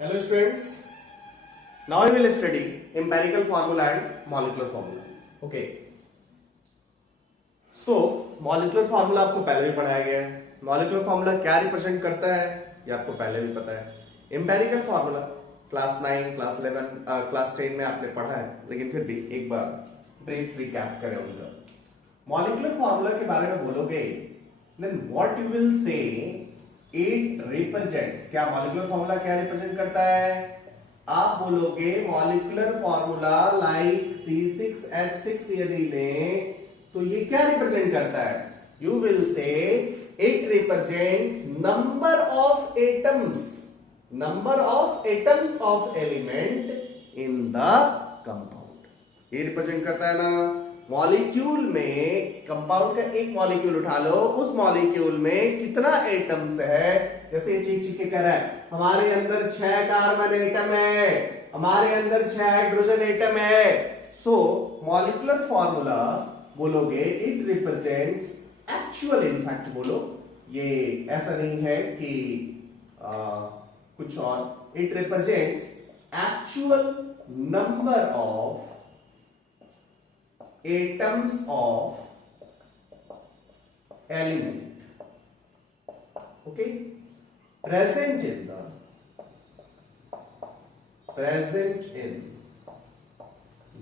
Hello students, now we will study empirical formula and molecular formula. Okay. So molecular formula आपको पहले भी पढ़ाया गया है. Molecular formula क्या रिप्रेजेंट करता है ये आपको पहले भी पता है. Empirical formula class 9, class 11, class 10 में आपने पढ़ा है, लेकिन फिर भी एक बार ब्रीफ रिकैप करें उनका. Molecular formula के बारे में बोलोगे, then what you will say it represents. क्या मॉलिक्यूलर फॉर्मूला क्या रिप्रेजेंट करता है? आप बोलोगे मॉलिक्यूलर फॉर्मूला लाइक C6H6 यदि लें तो ये क्या रिप्रेजेंट करता है? यू विल से it represents number of atoms of element in the compound. ये रिप्रेजेंट करता है ना. मॉलिक्यूल में कंपाउंड का एक मॉलिक्यूल उठा लो, उस मॉलिक्यूल में कितना एटम्स है. जैसे ये चीख के कह रहा है हमारे अंदर 6 कार्बन एटम है, हमारे अंदर 6 हाइड्रोजन एटम है. सो मॉलिक्यूलर फॉर्मूला बोलोगे इट रिप्रेजेंट्स एक्चुअल. इनफैक्ट बोलो, ये ऐसा नहीं है कि कुछ और. It represents actual number of atoms of element, okay, present in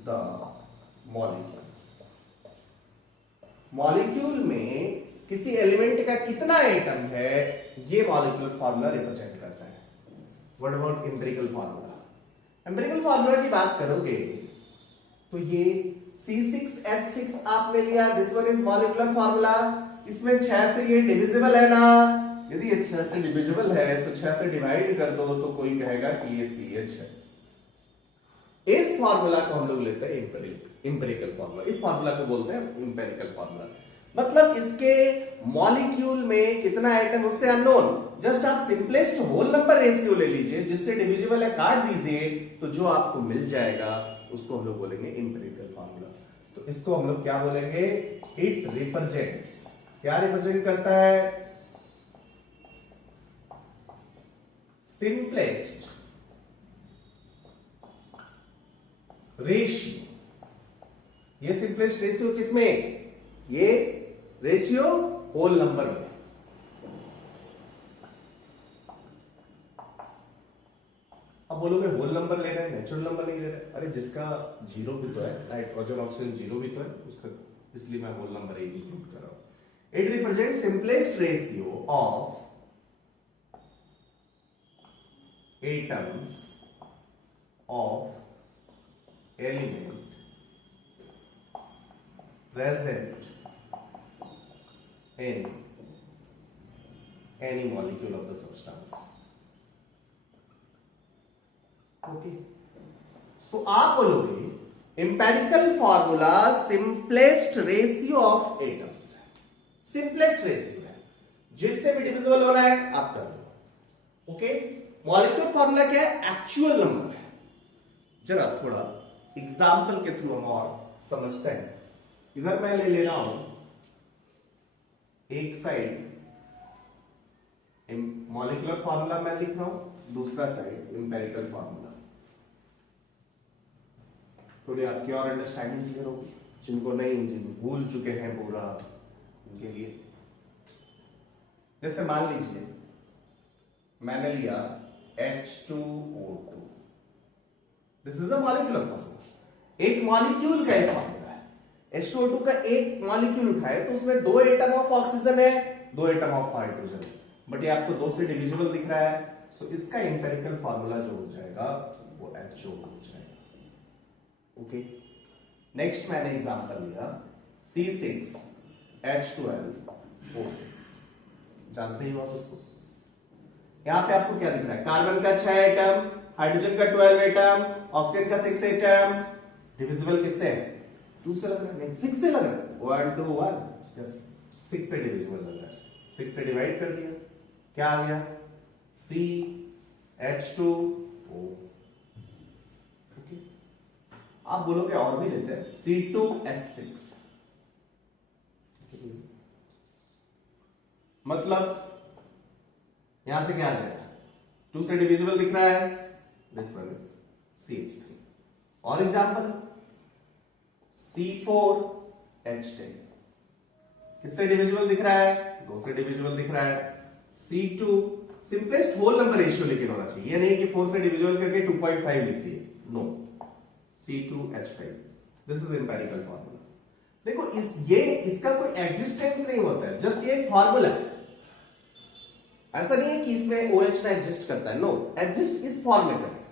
the molecule. Molecule में किसी एलिमेंट का कितना एटम है ये मॉलिक्यूलर फॉर्मूला रिप्रेजेंट करता है. What about empirical formula? Empirical formula की बात करोगे तो ये C6H6 आपने लिया, this one is molecular formula. इसमें 6 से ये डिविजिबल है ना. यदि ये 6 से डिविजिबल है तो 6 से डिवाइड कर दो तो कोई कहेगा कि ये CH है. इस फॉर्मूला को हम लोग लेते हैं एम्पिरिकल फॉर्मूला. इस फॉर्मूला को बोलते हैं एम्पिरिकल फॉर्मूला. मतलब इसके मॉलिक्यूल में कितना एटम उससे अननोन. जस्ट आप सिंपलेस्ट होल नंबर रेशियो ले लीजिए, जिससे डिविजिबल है काट दीजिए, तो जो आपको मिल जाएगा उसको हम लोग बोलेंगे एम्पिरिकल फॉर्मूला. तो इसको हम लोग क्या बोलेंगे? It represents. क्या रिप्रेजेंट करता है? Simplest ratio. ये सिंपलेस्ट रेशियो किसमें? ये रेशियो होल नंबर में. अब बोलोगे होल नंबर ले रहे हैं, नेचुरल नंबर नहीं ले रहे. अरे जिसका जीरो भी तो है, नाइट्रोजन ऑक्सीजन जीरो भी तो है उसका, इसलिए मैं होल नंबर ही इंक्लूड कर रहा हूं. It represent simplest ratio of atoms of element present in any molecule of the substance. Okay. So आप बोलोगे empirical formula simplest ratio of atoms है. simplest ratio है, जिससे भी डिविजिबल हो रहा है आप कर दो. ओके. मॉलिक्यूलर फॉर्मूला क्या है? एक्चुअल नंबर है. जरा थोड़ा एग्जाम्पल के थ्रू हम और समझते हैं. इधर मैं ले रहा हूं एक साइड मॉलिक्यूलर फॉर्मूला मैं लिख रहा हूं, दूसरा साइड एम्पिरिकल फॉर्मूला. थोड़ी आपकी और अंडरस्टैंडिंग क्लियर होगी. जिनको नहीं, जिन भूल चुके हैं पूरा, उनके लिए. जैसे मान लीजिए मैंने लिया H2O2. This is a molecular formula. एक मॉलिक्यूल का एक फॉर्मूला. H2O2 का एक मॉलिक्यूल उठाए तो उसमें 2 एटम ऑफ ऑक्सीजन है, 2 एटम ऑफ हाइड्रोजन है, बट ये आपको 2 से डिविजिबल दिख रहा है. सो इसका एम्पिरिकल फार्मूला जो हो जाएगा वो HO हो जाएगा. ओके. नेक्स्ट मैंने एग्जांपल लिया C6H12O6. जानते ही हो आप उसको. यहां पे आपको क्या दिख रहा है? कार्बन का 6 एटम, हाइड्रोजन का 12 एटम, ऑक्सीजन का 6 एटम. डिविजिबल किससे है? 2 से लग रहा है, नहीं 6 से लग रहा है. 1 2 1, यस 6 से डिविजिबल लग रहा है. 6 से डिवाइड कर दिया, क्या आ गया? CH2O. ओके. आप बोलोगे और भी लेते हैं, C2H6. मतलब यहां से क्या आ जाएगा? 2 से डिविजिबल दिख रहा है, दिस वन इज CH3। और एग्जांपल C4H10 किससे डिविजिबल दिख रहा है, 2 से डिविजिबल दिख रहा है। C2 simplest whole number ratio लेकिन होना चाहिए, ये नहीं कि 4 से डिविजिबल करके 2.5 लिख दिए, no. C2H5 this is empirical formula. देखो इसका कोई एग्जिस्टेंस नहीं होता है, जस्ट ये एक फॉर्मूला है। ऐसा नहीं है कि इसमें OH ना एग्जिस्ट करता है, नो, एग्जिस्ट इस फॉर्म में करता है,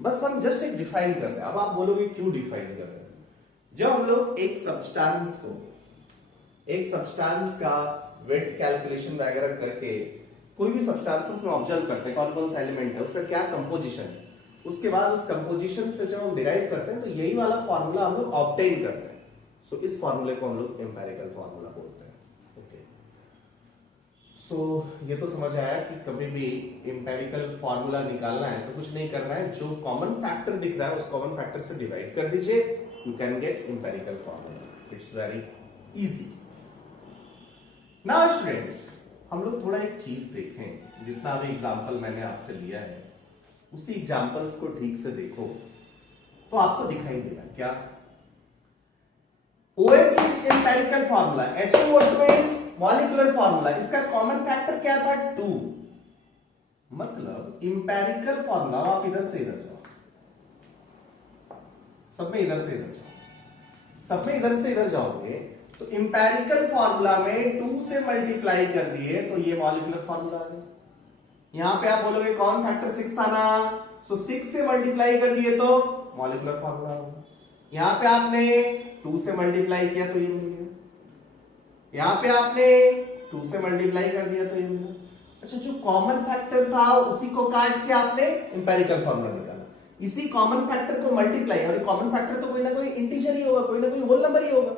बस हम जस्ट एक डिफाइन करते हैं। अब आप बोलोगे क्यों डिफाइन कर रहे हैं? जब हम लोग एक सब्सटेंस का वेट कैलकुलेशन वगैरह करके कोई भी सब्सटेंसेस में ऑब्जर्व करते हैं कौन कौन सा एलिमेंट है, उसका क्या कंपोजिशन है, उसके बाद उस कंपोजिशन से जब हम डिराइव करते हैं तो यही वाला फॉर्मूला हम लोग ऑब्टेन करते हैं। सो इस फॉर्मूले को हम लोग एम्पिरिकल फॉर्मूला बोलते हैं। ओके, सो ये तो समझ आया कि कभी भी एम्पिरिकल फॉर्मूला निकालना है तो कुछ नहीं करना है, जो कॉमन फैक्टर दिख रहा है उस कॉमन फैक्टर से डिवाइड कर दीजिए, you can get empirical formula. It's very easy. Now students, हम लोग थोड़ा एक चीज देखें, जितना भी एग्जांपल मैंने आपसे लिया है उसी एग्जांपल्स को ठीक से देखो तो आपको दिखाई देगा क्या। OH is empirical formula, H2O2 is molecular formula, इसका कॉमन फैक्टर क्या था, 2। मतलब एम्पिरिकल फॉर्मूला, आप इधर से इधर जाओ, सब में इधर से इधर जाओ, सब में इधर से इधर जाओगे तो एम्पिरिकल फॉर्मूला में 2 से मल्टीप्लाई कर दिए तो ये मॉलिक्यूलर फॉर्मूला आ गया। यहां पे आप बोलोगे कौन फैक्टर 6 था ना, सो 6 से मल्टीप्लाई कर दिए तो मॉलिक्यूलर फॉर्मूला होगा। यहां पे आपने 2 से मल्टीप्लाई किया तो ये मिल गया, यहां पे आपने 2 से मल्टीप्लाई कर दिया तो ये मिल गया। अच्छा, जो कॉमन फैक्टर था उसी को काट के आपने एम्पिरिकल फॉर्मूला निकाला। इसी कॉमन फैक्टर को मल्टीप्लाई, और कॉमन फैक्टर तो कोई ना कोई इंटीजर ही होगा, कोई ना कोई होल नंबर ही होगा।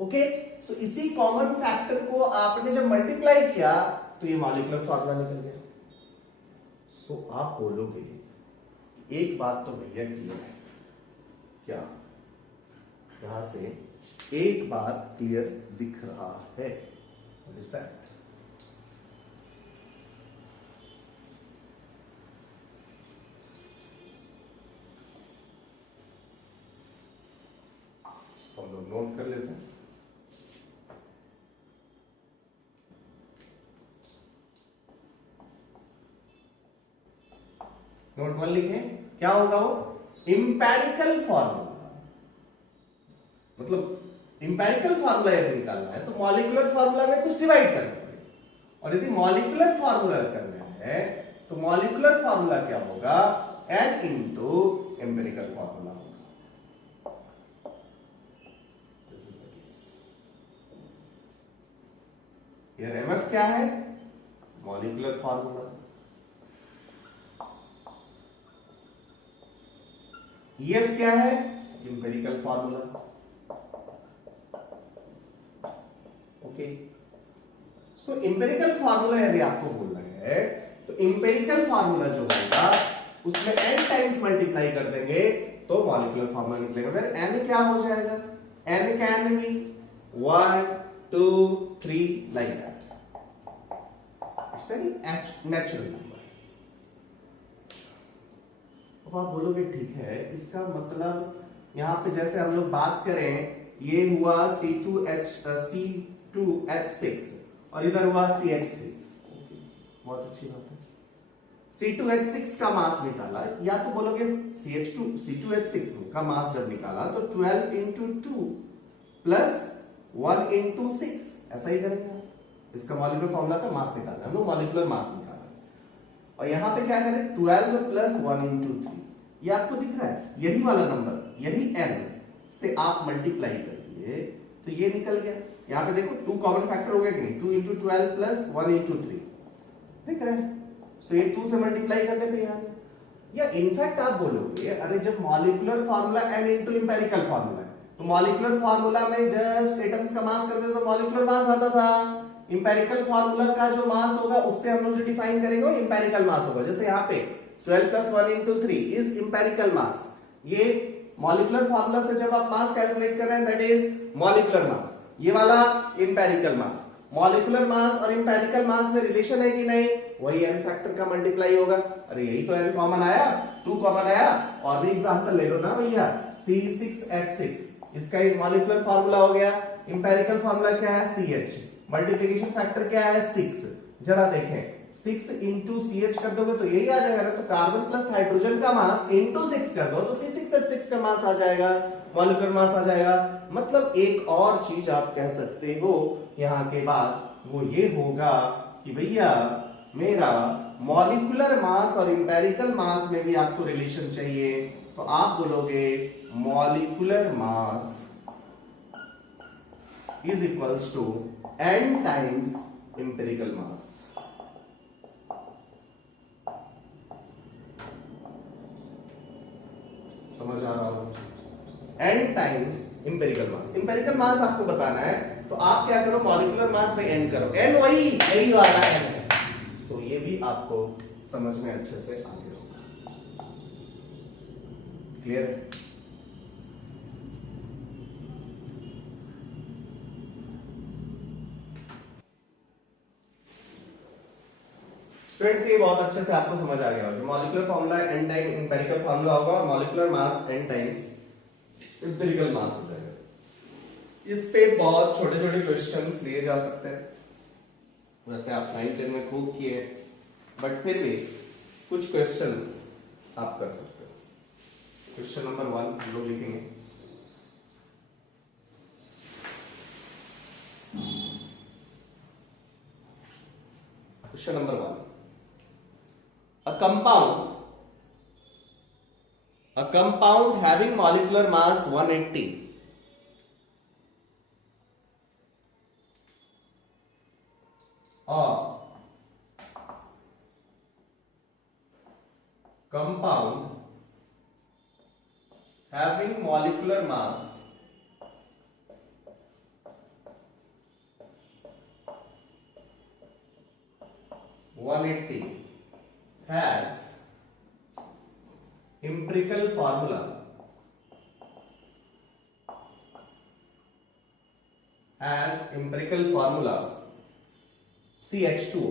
ओके, सो इसी कॉमन फैक्टर को आपने जब मल्टीप्लाई किया तो ये मॉलिक्यूलर फॉर्मूला निकल गया। सो आप बोलोगे एक बात तो भैया क्लियर है क्या, यहां से एक बात क्लियर दिख रहा है, व्हाट इज दैट? हम लोग नोट कर लेते हैं। नोट 1 लिखें, क्या होगा वो, एम्पिरिकल फॉर्मूला। मतलब एम्पिरिकल फॉर्मूला यदि निकालना है तो मॉलिक्यूलर फॉर्मूला में कुछ डिवाइड करना पड़ेगा, और यदि मॉलिक्यूलर फॉर्मूला करना है तो मॉलिक्यूलर फॉर्मूला क्या होगा, n इंटू एम्पिरिकल फॉर्मूला होगा। This is the case. Here mf क्या है, मॉलिक्यूलर फॉर्मूला, EF क्या है, एम्पिरिकल फॉर्मूला। ओके, सो एम्पिरिकल फॉर्मूला यदि आपको बोलना है तो एम्पिरिकल फॉर्मूला जो होगा उसमें n टाइम्स मल्टीप्लाई कर देंगे तो मॉलिक्यूलर फॉर्मूला निकलेगा। फिर n क्या हो जाएगा, n can be 1 2 3 like that, it's an natural number. अब आप बोलोगे ठीक है, इसका मतलब यहां पे जैसे हम लोग बात करें, ये हुआ C2H6 और इधर हुआ CH3, बहुत अच्छी बात है। C2H6 का मास निकाला, या तो बोलोगे C2H6 का मास जब निकाला तो 12 इंटू 2 प्लस 1 इंटू 6, ऐसा ही करेंगे। इसका मॉलिक्यूलर फॉर्मूला का मास निकालना, हम लोग मॉलिक्यूलर मास निकाला, और यहां पे क्या करें, 12 प्लस 1 इंटू 3, ये आपको दिख रहा है, यही वाला नंबर, यही n से आप मल्टीप्लाई कर दिए तो ये निकल गया। यहां पे देखो 2 कॉमन फैक्टर हो गया कि नहीं, 2 इंटू 12 प्लस 1 इंटू 3, दिख रहा है। सो ये 2 से मल्टीप्लाई करने पे यहाँ, या इनफैक्ट आप बोलोगे अरे जब molecular formula n into empirical formula है तो मॉलिक्यूलर फार्मूला में जस्ट एटम्स का मास करते तो मॉलिक्यूलर मास आता था, एम्पिरिकल फार्मूला का जो मास होगा उससे हम लोग जो डिफाइन करेंगे वो एम्पिरिकल मास होगा। जैसे यहाँ पे 12 प्लस 1 इंटू 3 इज एम्पिरिकल मास, ये मॉलिक्यूलर फार्मूला से जब आप मास कैलकुलेट कर रहे हैं दैट इज मॉलिक्यूलर मास, ये वाला एम्पिरिकल मास। मॉलिक्यूलर मास और इंपेरिकल मास में रिलेशन है कि नहीं, वही n फैक्टर का मल्टीप्लाई होगा। अरे यही तो n कॉमन आया, 2 कॉमन आया। और भी एग्जांपल ले लो ना भैया, C6H6, इसका एक मॉलिक्यूलर फार्मूला हो गया। इंपेरिकल फार्मूला क्या है, CH, मल्टीप्लिकेशन फैक्टर क्या है 6। जरा देखें 6 इंटू CH कर दोगे तो यही आ जाएगा ना, तो कार्बन प्लस हाइड्रोजन का मास इंटू 6 कर दो तो C6H6 का मास आ जाएगा, मॉलिक्यूलर मास आ जाएगा। मतलब एक और चीज आप कह सकते हो यहाँ के बाद, वो ये होगा कि भैया मेरा मॉलिक्यूलर मास और इंपेरिकल मास में भी आपको रिलेशन चाहिए, तो आप बोलोगे molecular mass is equals to n times empirical mass. समझ आ रहा हो, n times empirical mass. Empirical mass आपको बताना है तो आप क्या करो, मॉलिक्यूलर मास में n करो, n वही यही वाला है। सो ये भी आपको समझ में अच्छे से आ गया होगा। क्लियर है? स्टूडेंट्स ये बहुत अच्छे से आपको समझ आ गया होगा। Molecular formula n time empirical formula होगा और molecular mass n times empirical mass हो जाएगा। इस पे बहुत छोटे छोटे क्वेश्चन लिए जा सकते हैं, वैसे आप 9-10 में खूब किए, बट फिर भी कुछ क्वेश्चंस आप कर सकते हो। क्वेश्चन नंबर 1 हम लोग लिखेंगे। Question number 1, a compound having molecular mass 180 or compound having molecular mass 180 has empirical formula CH2O.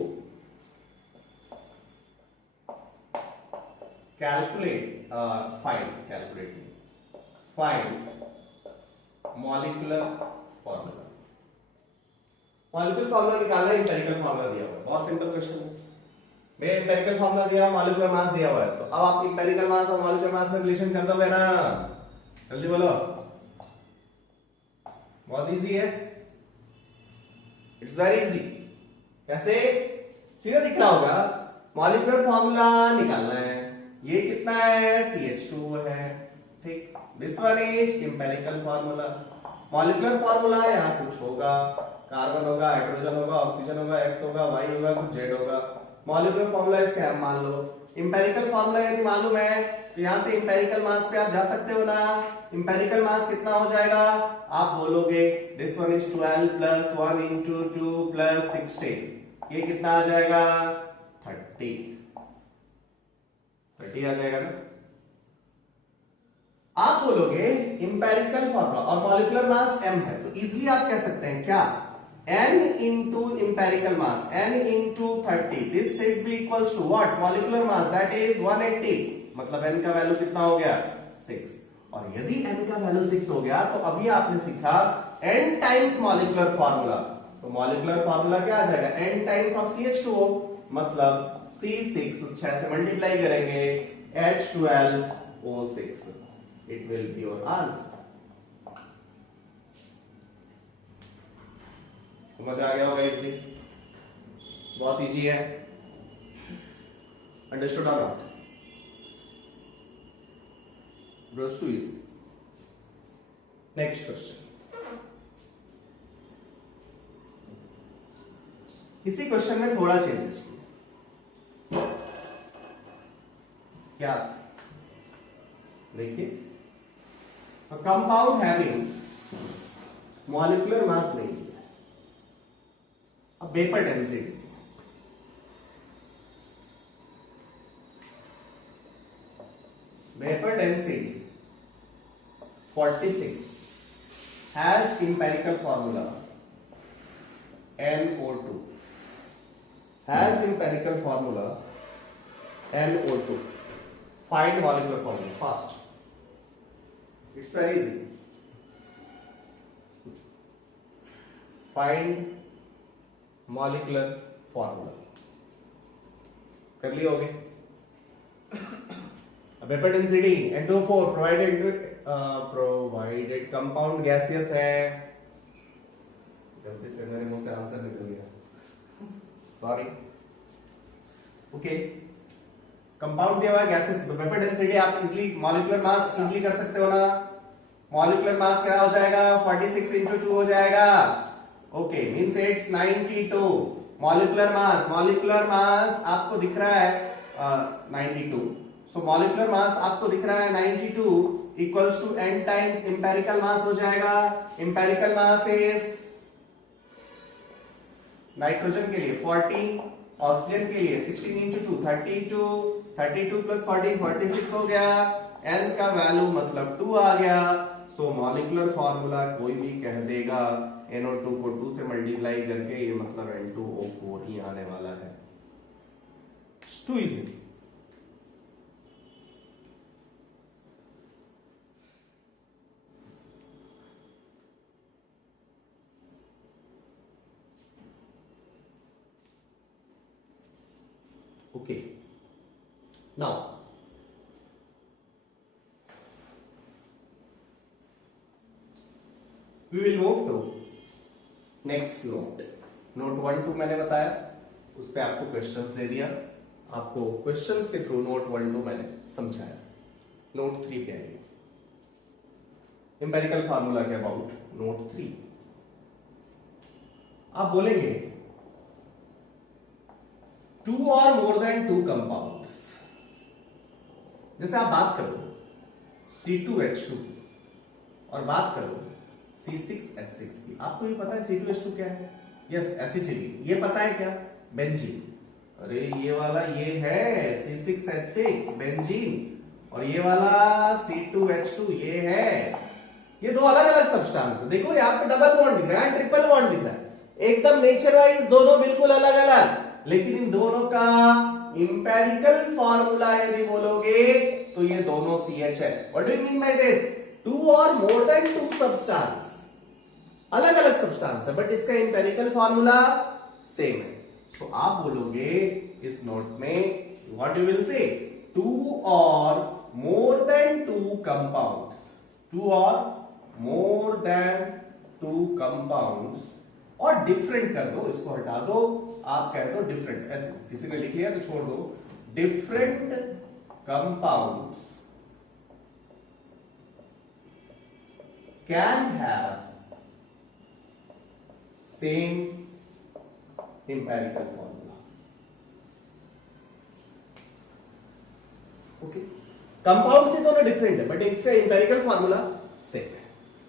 Find molecular formula. Molecular formula निकालना है, इंपेरिकल फार्मूला दिया हुआ है, बहुत सिंपल क्वेश्चन है। मैं इंपेरिकल फार्मूला दिया हुआ, मॉलिक्यूलर मास दिया हुआ है, तो अब आप इंपेरिकल मास और मॉलिक्यूलर मास में रिलेशन कर दोगे ना, जल्दी बोलो। बहुत इजी है, इट्स वेरी इजी। कैसे? सीधा दिख रहा होगा, मॉलिक्यूलर फार्मूला निकालना है, ये कितना है CH2 है, ठीक। This one is empirical formula. Molecular formula यहाँ कुछ होगा, कार्बन होगा, हाइड्रोजन होगा, ऑक्सीजन होगा, X होगा, Y होगा, कुछ Z होगा। मॉलिक्यूलर फार्मूला इसका मान लो। इंपेरिकल फार्मूला यदि मालूम है तो यहां से इंपेरिकल मास पे आप जा सकते हो ना। इंपेरिकल मास कितना हो जाएगा, आप बोलोगे this one is 12 plus 1 into 2 plus 16, ये कितना आ जाएगा 30 आ जाएगा ना। आप बोलोगे इंपेरिकल फार्मूला और मॉलिक्यूलर मास m है, तो इजीली आप कह सकते हैं क्या, n into empirical mass, n into 30, this should be equals to what, molecular mass, that is 180, मतलब n का वैल्यू कितना हो गया 6। और यदि n का वैल्यू 6 हो गया तो अभी आपने सीखा n टाइम्स मॉलिक्यूलर फार्मूला, तो मॉलिक्यूलर फार्मूला क्या आ जाएगा n टाइम्स ऑफ CH2O, मतलब C6 6 से मल्टीप्लाई करेंगे H12O6, it will be your answer। समझ आ गया होगा इजी, बहुत इजी है, अंडरस्टूड और not, bros too easy. Next question, इसी क्वेश्चन में थोड़ा चेंजेस किया, क्या देखिए, कंपाउंड हैविंग मॉलिक्यूलर मास नहीं, अब vapour density, vapour density 46 has empirical formula NO2 has empirical formula NO2. Find molecular formula fast. It's very easy. Find molecular formula. कर लिए होगे. Vapor density N2O4 provided compound gaseous है. गलती से मेरे मुंह से आंसर निकल गया. Sorry. Okay. कंपाउंड दिया हुआ है गैसेस. वेपर डेंसिटी आप इजीली मॉलिक्यूलर मास इजीली कर सकते हो ना. मॉलिक्यूलर मास क्या हो जाएगा? 46 into 2 हो जाएगा. Okay, means it's 92. Molecular mass आपको दिख रहा है 92. सो मॉलिक्यूलर मास आपको दिख रहा है 92 equals to n times empirical mass हो जाएगा. एम्पिरिकल मास इज नाइट्रोजन के लिए 40, ऑक्सीजन के लिए 16 into 2 32 प्लस 14 46 हो गया. n का वैल्यू मतलब 2 आ गया. सो मॉलिक्यूलर फॉर्मूला कोई भी कह देगा NO2 को 2 से मल्टीप्लाई करके ये मतलब N2O4 ही आने वाला है. Too easy. Okay. Now, we will move to next note. Note 1 2 मैंने बताया, उस पे आपको क्वेश्चंस दे दिया. आपको क्वेश्चंस के थ्रू नोट 1 2 मैंने समझाया. नोट 3 क्या है? एम्पिरिकल फार्मूला के अबाउट नोट 3. आप बोलेंगे 2 or more than 2 compounds. जैसे आप बात करो C2H2 और बात करो C6H6 की. आपको ये पता है C2H2 क्या है? Yes, acetylene. ये पता है क्या? बेंजीन. अरे ये वाला ये है C6H6 बेंजीन, और ये वाला C2H2 ये है. ये दो अलग अलग सब्सटेंस है. देखो यहाँ पे डबल बॉन्ड दिख रहा है, ट्रिपल बॉन्ड दिख रहा है. एकदम नेचर वाइज दोनों बिल्कुल अलग अलग, लेकिन इन दोनों का इंपेरिकल फॉर्मूला यदि बोलोगे तो ये दोनों CH है. What do you mean by this? 2 or more than 2 substance, अलग अलग सब्सटेंस है, बट इसका इंपेरिकल फॉर्मूला सेम है. सो आप बोलोगे इस नोट में, व्हाट यू विल से? 2 or more than 2 compounds. 2 or more than 2 compounds, और डिफरेंट कर दो, इसको हटा दो, आप कह दो डिफरेंट. ऐसे किसी ने लिख लिया तो छोड़ दो. Different compounds can have same empirical formula. Okay, compound से दोनों डिफरेंट है, बट इसका इंपेरिकल फॉर्मूला सेम है.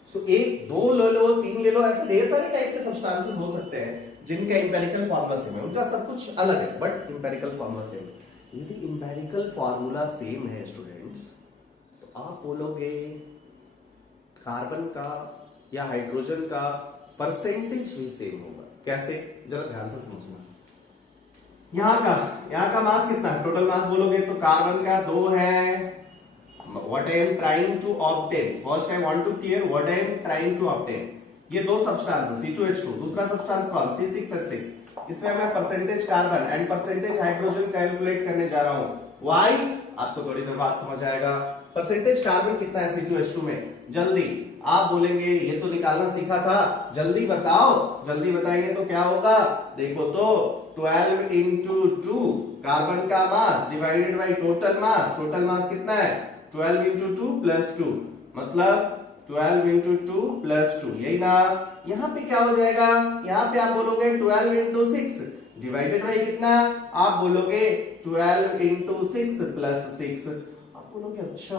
सो एक, दो ले लो, तीन ले लो, ऐसे ढेर सारे टाइप के सब्सटेंसेस हो सकते हैं जिनका इंपेरिकल फॉर्मूला सेम है. उनका सब कुछ अलग है, बट इंपेरिकल फॉर्मूला सेम है. यदि इंपेरिकल फॉर्मूला सेम है स्टूडेंट्स, तो आप बोलोगे कार्बन का या हाइड्रोजन का परसेंटेज भी सेम होगा. कैसे? जरा ध्यान से समझना. यहाँ का मास कितना है? टोटल मास बोलोगे तो कार्बन का 2 है. What I am trying to obtain, first I want to clear what I am trying to obtain. ये दो सब्सटेंस है C2H2, दूसरा सब्सटेंस कौन? C6H6. इसमें मैं percentage carbon and percentage hydrogen calculate करने जा रहा हूं. Why? आपको थोड़ी देर बाद समझ आएगा. परसेंटेज कार्बन कितना है C2H2 में? जल्दी आप बोलेंगे ये तो निकालना सीखा था, जल्दी बताओ. जल्दी बताएंगे तो क्या होगा? देखो तो 12 into 2 कार्बन का mass divided by total mass. Total mass कितना है? 12 into 2 plus 2, मतलब 12 into 2 plus 2. यही ना. यहाँ पे क्या हो जाएगा? यहाँ पे आप बोलोगे 12 into 6 डिवाइडेड बाई कितना? आप बोलोगे 12 into 6 plus 6. आप बोलोगे अच्छा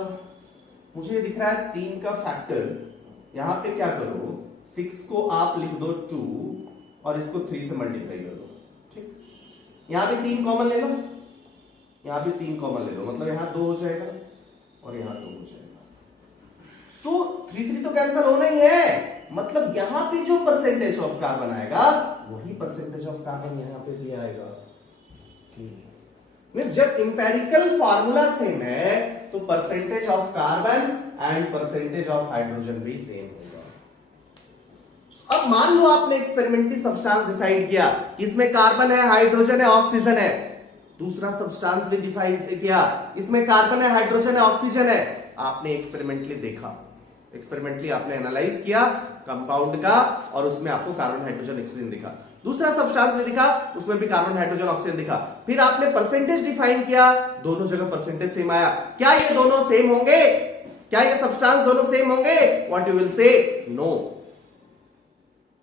मुझे दिख रहा है 3 का फैक्टर. यहाँ पे क्या करो, 6 को आप लिख दो 2 और इसको 3 से मल्टीप्लाई कर दो. ठीक, यहाँ पे 3 कॉमन ले लो, यहाँ पे 3 कॉमन ले लो, मतलब यहाँ 2 हो जाएगा और यहां 2 हो जाएगा. सो 3 3 तो कैंसिल होना ही है. मतलब यहां पे जो परसेंटेज ऑफ कार्बन आएगा वही परसेंटेज ऑफ कार्बन यहां पे भी आएगा। जब इंपेरिकल फार्मूला सेम है तो percentage of carbon and percentage of hydrogen भी सेम होगा। अब मान लो आपने एक्सपेरिमेंटली सब्सटेंस डिसाइड किया कि इसमें कार्बन है, हाइड्रोजन है, ऑक्सीजन है। दूसरा सब्सटेंस भी डिफाइन किया, इसमें कार्बन है, हाइड्रोजन है, ऑक्सीजन है। आपने एक्सपेरिमेंटली देखा, एक्सपेरिमेंटली आपने एनालाइज किया कंपाउंड का और उसमें आपको कार्बन, हाइड्रोजन, ऑक्सीजन दिखा। दूसरा सब्सटेंस भी दिखा, उसमें भी कार्बन, हाइड्रोजन, ऑक्सीजन दिखा। फिर आपने परसेंटेज डिफाइन किया, दोनों जगह परसेंटेज सेम आया। क्या ये दोनों सेम होंगे? क्या ये सब्सटेंस दोनों सेम होंगे? What you will say? No.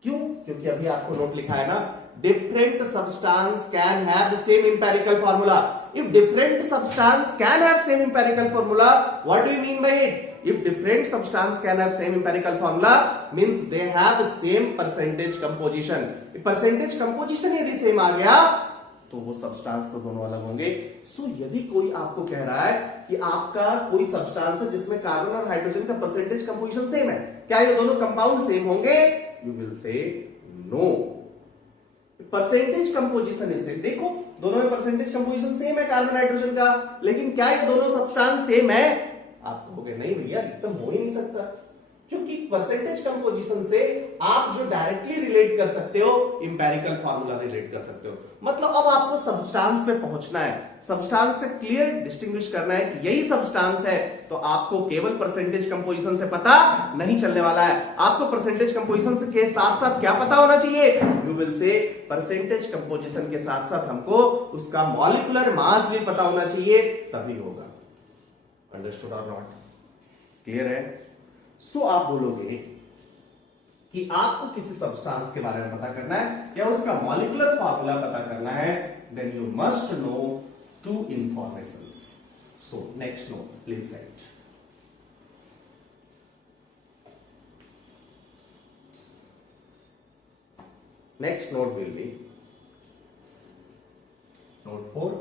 क्यों? क्योंकि अभी आपको नोट लिखा है ना, different substance can have the same empirical formula. If different substance can have same empirical formula, what do you mean by it? If different substance can have same empirical formula, means they have same percentage composition. If percentage composition यदि same आ गया तो वो substance तो दोनों अलग होंगे। सो यदि कोई आपको कह रहा है कि आपका कोई सब्सटेंस है जिसमें कार्बन और हाइड्रोजन का परसेंटेज कंपोजिशन सेम है, क्या ये दोनों कंपाउंड सेम होंगे? You will say no. Percentage composition is same. देखो दोनों में परसेंटेज कंपोजिशन सेम है कार्बन हाइड्रोजन का, लेकिन क्या ये दोनों सब्सटेंस सेम है? आप कहोगे नहीं भैया, एकदम हो ही नहीं सकता, क्योंकि परसेंटेज कंपोजिशन से आप जो डायरेक्टली रिलेट कर सकते हो, इंपेरिकल फार्मूला रिलेट कर सकते हो। मतलब अब आपको सब्सटेंस पे पहुंचना है, सब्सटेंस का क्लियर डिस्टिंग्विश करना है कि यही सब्सटेंस है, तो आपको केवल परसेंटेज कंपोजिशन से पता नहीं चलने वाला है। आपको परसेंटेज कंपोजिशन के साथ साथ क्या पता होना चाहिए? यू विल से परसेंटेज कंपोजिशन के साथ साथ हमको उसका मॉलिक्यूलर मास भी पता होना चाहिए, तभी होगा। अंडरस्टूड और नॉट? क्लियर है? सो आप बोलोगे कि आपको किसी सब्सटेंस के बारे में पता करना है या उसका मॉलिक्यूलर फार्मूला पता करना है, then you must know two informations. So next note please write. Next note will be note 4,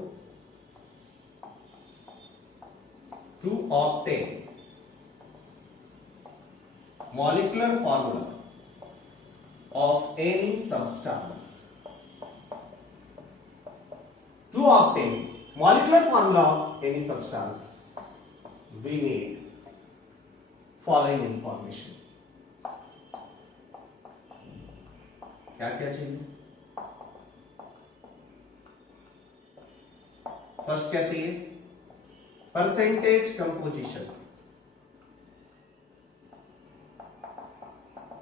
to obtain molecular formula of any substance. To obtain molecular formula of any substance, we need following information. क्या क्या चाहिए? First क्या चाहिए? Percentage composition.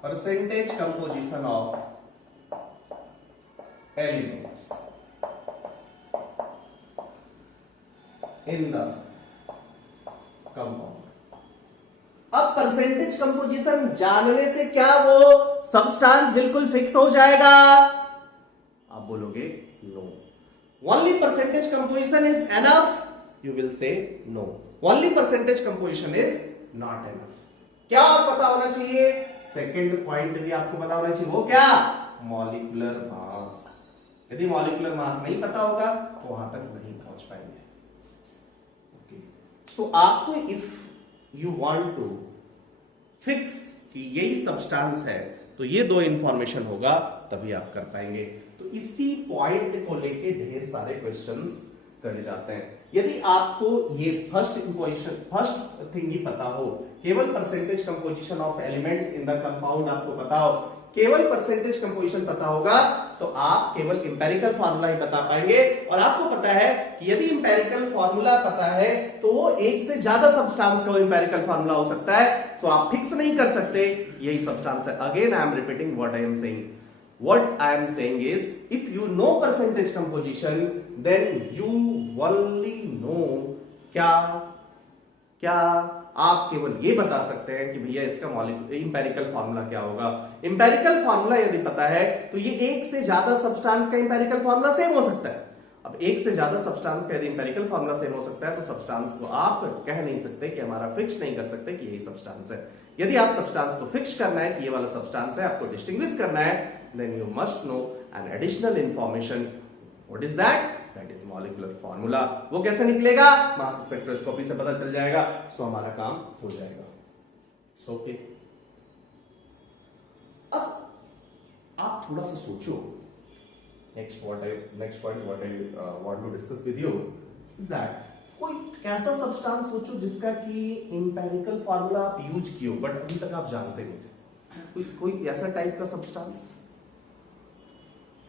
Percentage composition of elements in the compound. अब percentage composition जानने से क्या वो सब्सटेंस बिल्कुल फिक्स हो जाएगा? आप बोलोगे no. Only percentage composition is enough? You will say no. Only percentage composition is not enough. क्या पता होना चाहिए? सेकेंड पॉइंट भी आपको पता होना चाहिए, वो क्या? Molecular mass. यदि मॉलिक्यूलर मास नहीं पता होगा तो वहां तक नहीं पहुंच पाएंगे। ओके, सो आपको if you want to fix कि यही सब्सटेंस है तो ये दो इंफॉर्मेशन होगा, तभी आप कर पाएंगे। तो इसी पॉइंट को लेके ढेर सारे क्वेश्चंस करे जाते हैं। यदि आपको ये फर्स्ट थिंग ही पता हो, केवल percentage composition of elements in the compound आपको पता हो, केवल परसेंटेज कंपोजिशन पता होगा, तो आप केवल इंपेरिकल फार्मूला ही बता पाएंगे। और आपको पता है कि यदि इंपेरिकल फार्मूला पता है तो वो एक से ज्यादा सब्सटेंस का इंपेरिकल फार्मूला हो सकता है। सो आप फिक्स नहीं कर सकते यही सब्सटेंस है। Again I am repeating what I am saying. What I am saying is, if you know percentage composition, then you only know क्या आप केवल ये बता सकते हैं कि भैया इसका इंपेरिकल फार्मूला क्या होगा। इंपेरिकल फार्मूला यदि पता है तो ये एक से ज्यादा सब्सटेंस का इंपेरिकल फार्मूला सेम हो सकता है। अब एक से ज्यादा सब्सटेंस का यदि इंपेरिकल फार्मूला सेम हो सकता है तो सब्सटेंस को आप कह नहीं सकते कि हमारा फिक्स नहीं कर सकते कि यही सब्सटेंस है। यदि आप सब्सटेंस को फिक्स करना है कि ये वाला सब्सटेंस है, आपको डिस्टिंग्विश करना है, then you must know an additional information. What is that? That is molecular formula. वो कैसे निकलेगा? मास स्पेक्ट्रोस्कोपी से पता चल जाएगा। सो हमारा काम हो जाएगा। सो ओके, अब आप थोड़ा सा सोचो next point what I want to discuss with you is that कोई ऐसा सब्सटेंस सोचो जिसका कि इंपेरिकल फार्मूला आप यूज किए हो बट अभी तक आप जानते नहीं थे। कोई ऐसा टाइप का सब्सटेंस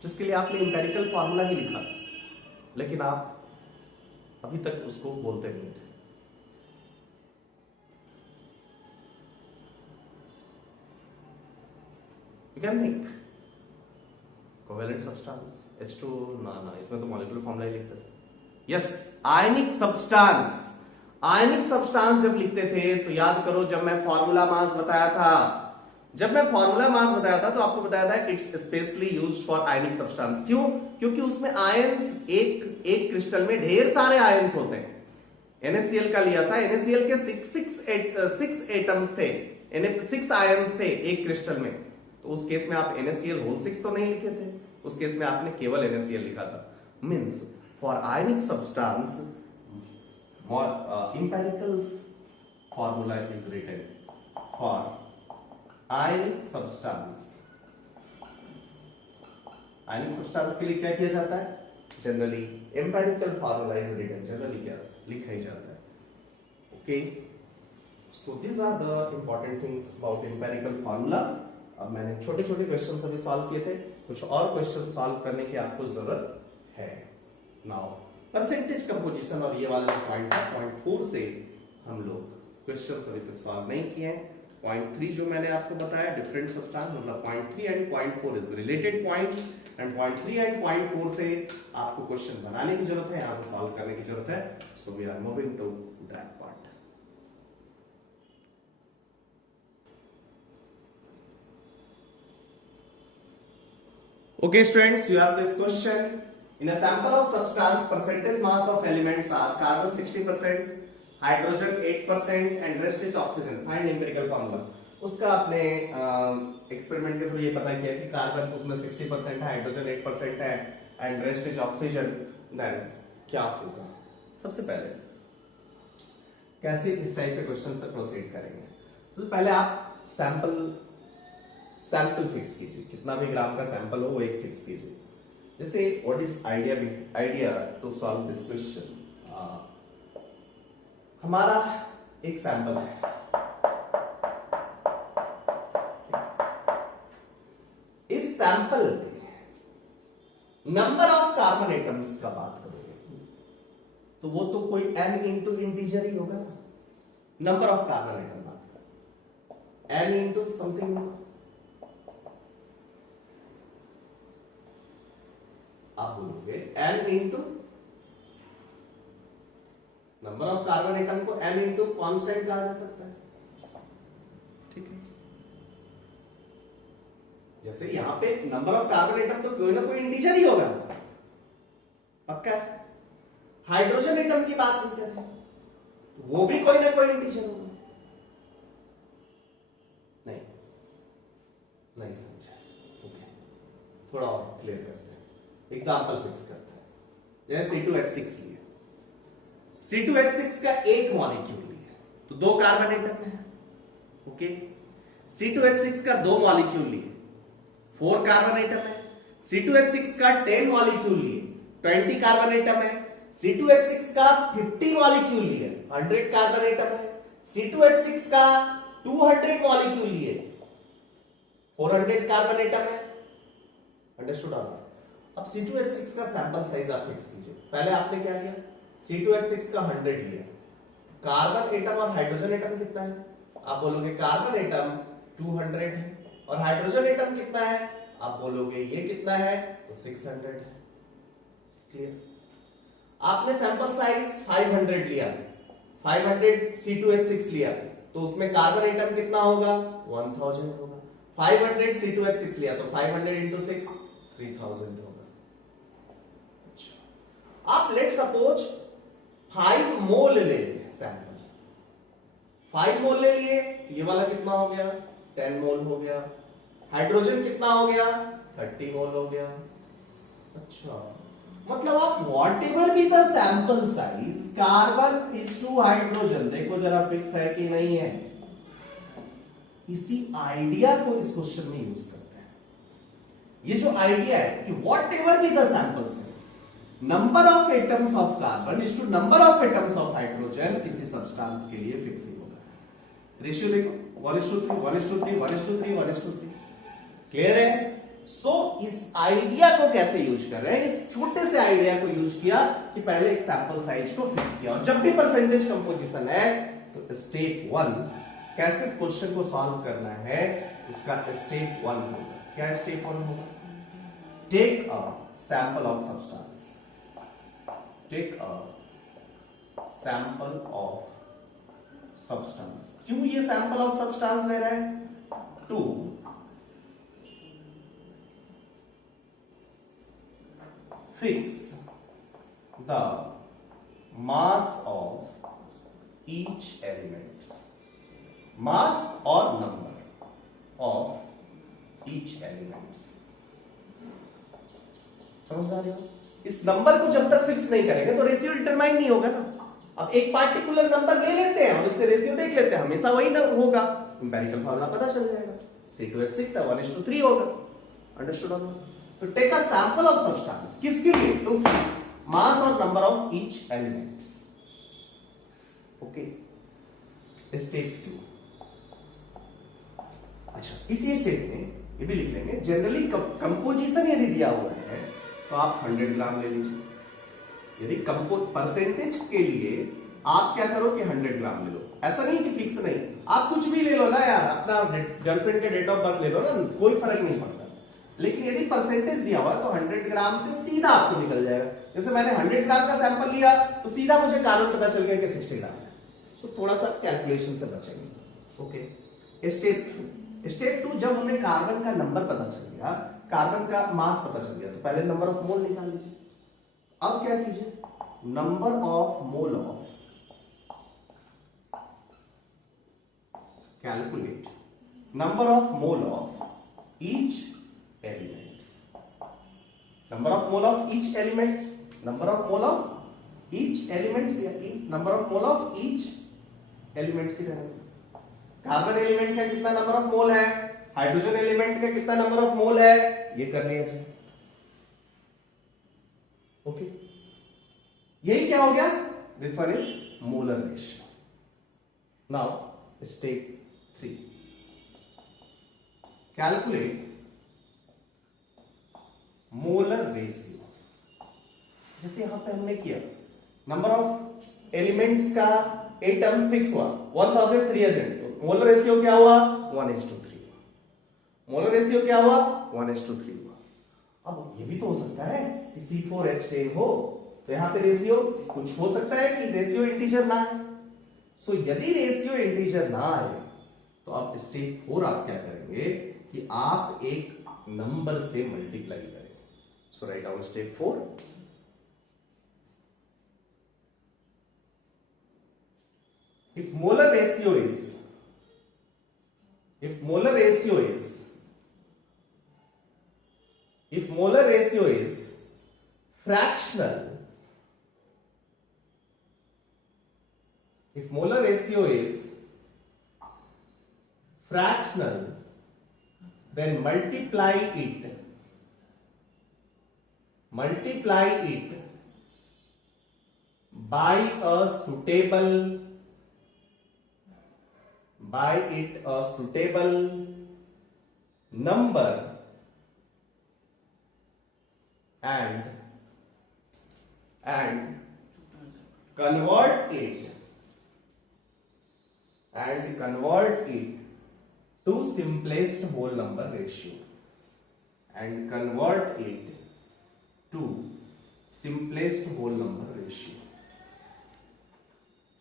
जिसके लिए आपने इंपेरिकल फार्मूला ही लिखा लेकिन आप अभी तक उसको बोलते नहीं थे। You can think covalent substance H2 ना इसमें तो मॉलिक्यूलर फॉर्मूला ही लिखते थे। यस, आयनिक सब्सटेंस। आयनिक सब्सटेंस जब लिखते थे तो याद करो जब मैं फॉर्मूला मास बताया था तो आपको बताया था it's specially used for ionic substance. क्यों? क्योंकि उसमें आयंस एक क्रिस्टल में ढेर सारे आयंस होते हैं। NaCl का लिया था, NaCl के 6 एटम्स थे, 6 आयंस थे एक क्रिस्टल में। तो उस केस में आप NaCl होल 6 तो नहीं लिखे थे, उस केस में आपने केवल NaCl लिखा था। Means for ionic substance empirical formula is written for ionic substance. Ionic substance के लिए क्या किया जाता है? Generally empirical formula is written, generally क्या लिखा ही जाता है। Okay, so this are the important things about empirical formula. अब मैंने छोटे छोटे क्वेश्चन अभी सॉल्व किए थे, कुछ और क्वेश्चन सॉल्व करने की आपको जरूरत है। नाउ परसेंटेज कंपोजिशन और ये वाला जो पॉइंट है, पॉइंट 4 से हम लोग क्वेश्चंस अभी तक सॉल्व नहीं किए हैं। पॉइंट 3 जो मैंने आपको बताया डिफरेंट सब्सटेंस, मतलब point 3 and point 4 is related points and point 3 and point 4 से आपको क्वेश्चन बनाने की जरूरत है, यहां से सॉल्व करने की जरूरत है। So we are moving to that part. Okay students, you have this question. In a sample of substance, percentage mass of elements are carbon 60%, hydrogen 8% and rest is oxygen. Find empirical formula. उसका आपने experiment के through ये पता किया कि carbon उसमें 60% है, hydrogen 8% है and rest is oxygen. Then क्या होगा? सबसे पहले कैसे इस टाइप के क्वेश्चन से प्रोसीड करेंगे? तो पहले आप सैंपल फिक्स कीजिए, कितना भी ग्राम का सैंपल हो वो एक फिक्स कीजिए। जैसे what is idea to solve this question. हमारा एक सैंपल है, इस सैंपल में नंबर ऑफ कार्बन एटम्स का बात करोगे तो वो तो कोई n इंटू इंटीजर ही होगा ना। नंबर ऑफ कार्बन एटम बात करो, n इंटू समथिंग, आप बोलोगे n into number of carbon atom को n इंटू कॉन्स्टेंट कहा जा सकता है। ठीक है, जैसे यहां पे नंबर ऑफ कार्बन एटम तो कोई ना कोई इंटीजर ही होगा ना, पक्का है। हाइड्रोजन एटम की बात नहीं कर रहे, वो भी कोई ना कोई इंटीजर होगा। नहीं समझा? ओके, थोड़ा और क्लियर करते हैं, एग्जांपल फिक्स करते हैं। जैसे C2H6 लिया, C2H6 का एक मॉलिक्यूल लिया तो 2 कार्बन एटम है। ओके, C2H6 का 2 मॉलिक्यूल लिए 4 कार्बन एटम है। C2H6 का 10 मॉलिक्यूल लिए 20 कार्बन एटम है। C2H6 का 50 मॉलिक्यूल लिए 100 कार्बन एटम है। C2H6 का 200 मॉलिक्यूल लिए 400 कार्बन एटम है। अंडरस्टूड? अब C2H6 का सैंपल साइज आप फिक्स कीजिए। पहले आपने क्या किया? C2H6 का 100 लिया, कार्बन एटम और हाइड्रोजन एटम कितना है? आप बोलोगे कार्बन एटम 200 है और हाइड्रोजन एटम कितना है? आप बोलोगे ये कितना है? तो 600 है। क्लियर? आपने सैंपल साइज 500 लिया, 500 C2H6 लिया तो उसमें कार्बन एटम कितना होगा? 1000 होगा। 500 C2H6 लिया तो 500 इंटू 6 3000 होगा। आप लेट सपोज 5 मोल ले लिए सैंपल, 5 मोल ले लिए, ये वाला कितना हो गया? 10 मोल हो गया। हाइड्रोजन कितना हो गया? 30 मोल हो गया। अच्छा, मतलब आप whatever be the sample size, carbon is to hydrogen, देखो जरा फिक्स है कि नहीं है। इसी आइडिया को इस क्वेश्चन में यूज करते हैं। ये जो आइडिया है कि whatever be the sample size, number of atoms of carbon is to number of atoms of hydrogen किसी सब्सटेंस के लिए फिक्सिंग होगा। रेशियो देखो 1:3 1:3 1:3 1:3। क्लियर है? सो इस आइडिया को कैसे यूज कर रहे हैं, इस छोटे से आइडिया को यूज किया कि पहले एक सैंपल साइज को फिक्स किया, और जब भी परसेंटेज कंपोजिशन है तो स्टेप 1 कैसे इस क्वेश्चन को सॉल्व करना है, उसका स्टेप 1 होगा। क्या स्टेप 1 होगा? Take a sample of substance, take a sample of substance. क्यों ये सैंपल ऑफ सब्सटेंस ले रहा है? To fix the mass of each elements, mass or number of each elements। समझ आ रही हो? इस नंबर को जब तक फिक्स नहीं करेंगे तो रेशियो डिटरमाइन नहीं होगा ना। अब एक पार्टिकुलर नंबर ले लेते हैं और इससे रेशियो देख लेते हैं, हमेशा वही ना होगा, इंपेरिकल फार्मूला पता चल जाएगा, C2H6 है 1:3 होगा। अंडरस्टूड होगा? तो take a sample of substance, किसके लिए? टू फिक्स मास और number of each elements. Okay, step 2। अच्छा, इसी स्टेप में ये भी लिख लेंगे, जनरली कंपोजिशन यदि दिया हुआ है तो आप 100 ग्राम ले लीजिए। यदि परसेंटेज के लिए आप क्या करो कि 100 ग्राम ले लो, ऐसा नहीं कि फिक्स नहीं, आप कुछ भी ले लो ना यार, अपना गर्लफ्रेंड के डेट ऑफ बर्थ ले लो ना, कोई फर्क नहीं पड़ता। लेकिन यदि परसेंटेज दिया हुआ तो 100 ग्राम से सीधा आपको निकल जाएगा। जैसे मैंने 100 ग्राम का सैंपल लिया तो सीधा मुझे कार्बन पता चल गया कि 60 ग्राम है, तो थोड़ा सा कैलकुलेशन से बचेंगे। ओके, स्टेप 2 जब हमें कार्बन का नंबर पता चल गया, कार्बन का मास पता चल गया, तो पहले नंबर ऑफ मोल निकाल लीजिए। अब क्या कीजिए, number of mole of, calculate number of mole of each elements, number of mole of each elements, number of mole of each elements या number of mole of each elements ही रहेगा। Carbon element का कितना number of mole है, hydrogen element का कितना number of mole है, ये करने हैं। ओके, यही क्या हो गया, this one is molar ratio. Now step 3, calculate molar ratio. जैसे यहां पे हमने किया, नंबर ऑफ एलिमेंट्स का एटम्स फिक्स हुआ 1300, तो मोलर रेशियो क्या हुआ 1:3। मोलर रेशियो क्या हुआ 1:3 हुआ। अब ये भी तो हो सकता है कि C4H10 हो, तो यहां पे रेशियो कुछ हो सकता है कि रेशियो इंटीजर ना आए। सो यदि रेशियो इंटीजर ना आए तो आप स्टेप 4 आप क्या करेंगे कि आप एक नंबर से मल्टीप्लाई करेंगे। So write down step 4. If molar ratio is fractional, if molar ratio is fractional, then multiply it by a suitable number and convert it to simplest whole number ratio, and convert it to simplest whole number ratio।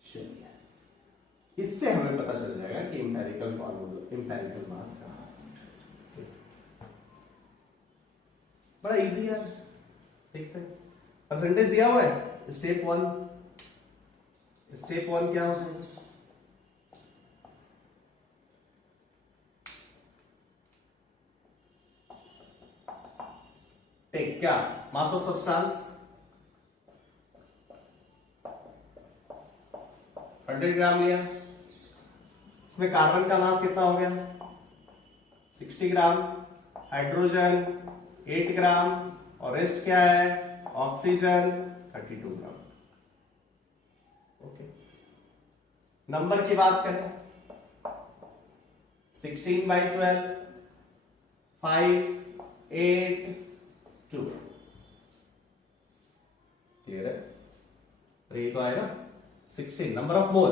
चलिए, इससे हमें पता चल जाएगा कि empirical formula, empirical मास का बड़ा easy है। देखते हैं, परसेंटेज दिया हुआ है। स्टेप 1 क्या हो जाएगा, टेक क्या, मास ऑफ सब्सटेंस 100 ग्राम लिया, इसमें कार्बन का मास कितना हो गया 60 ग्राम, हाइड्रोजन 8 ग्राम और रेस्ट क्या है ऑक्सीजन 32 ग्राम। ओके, नंबर की बात करें 16/12 5 8 2 क्लियर है। तो ये तो आएगा 16 number of mole.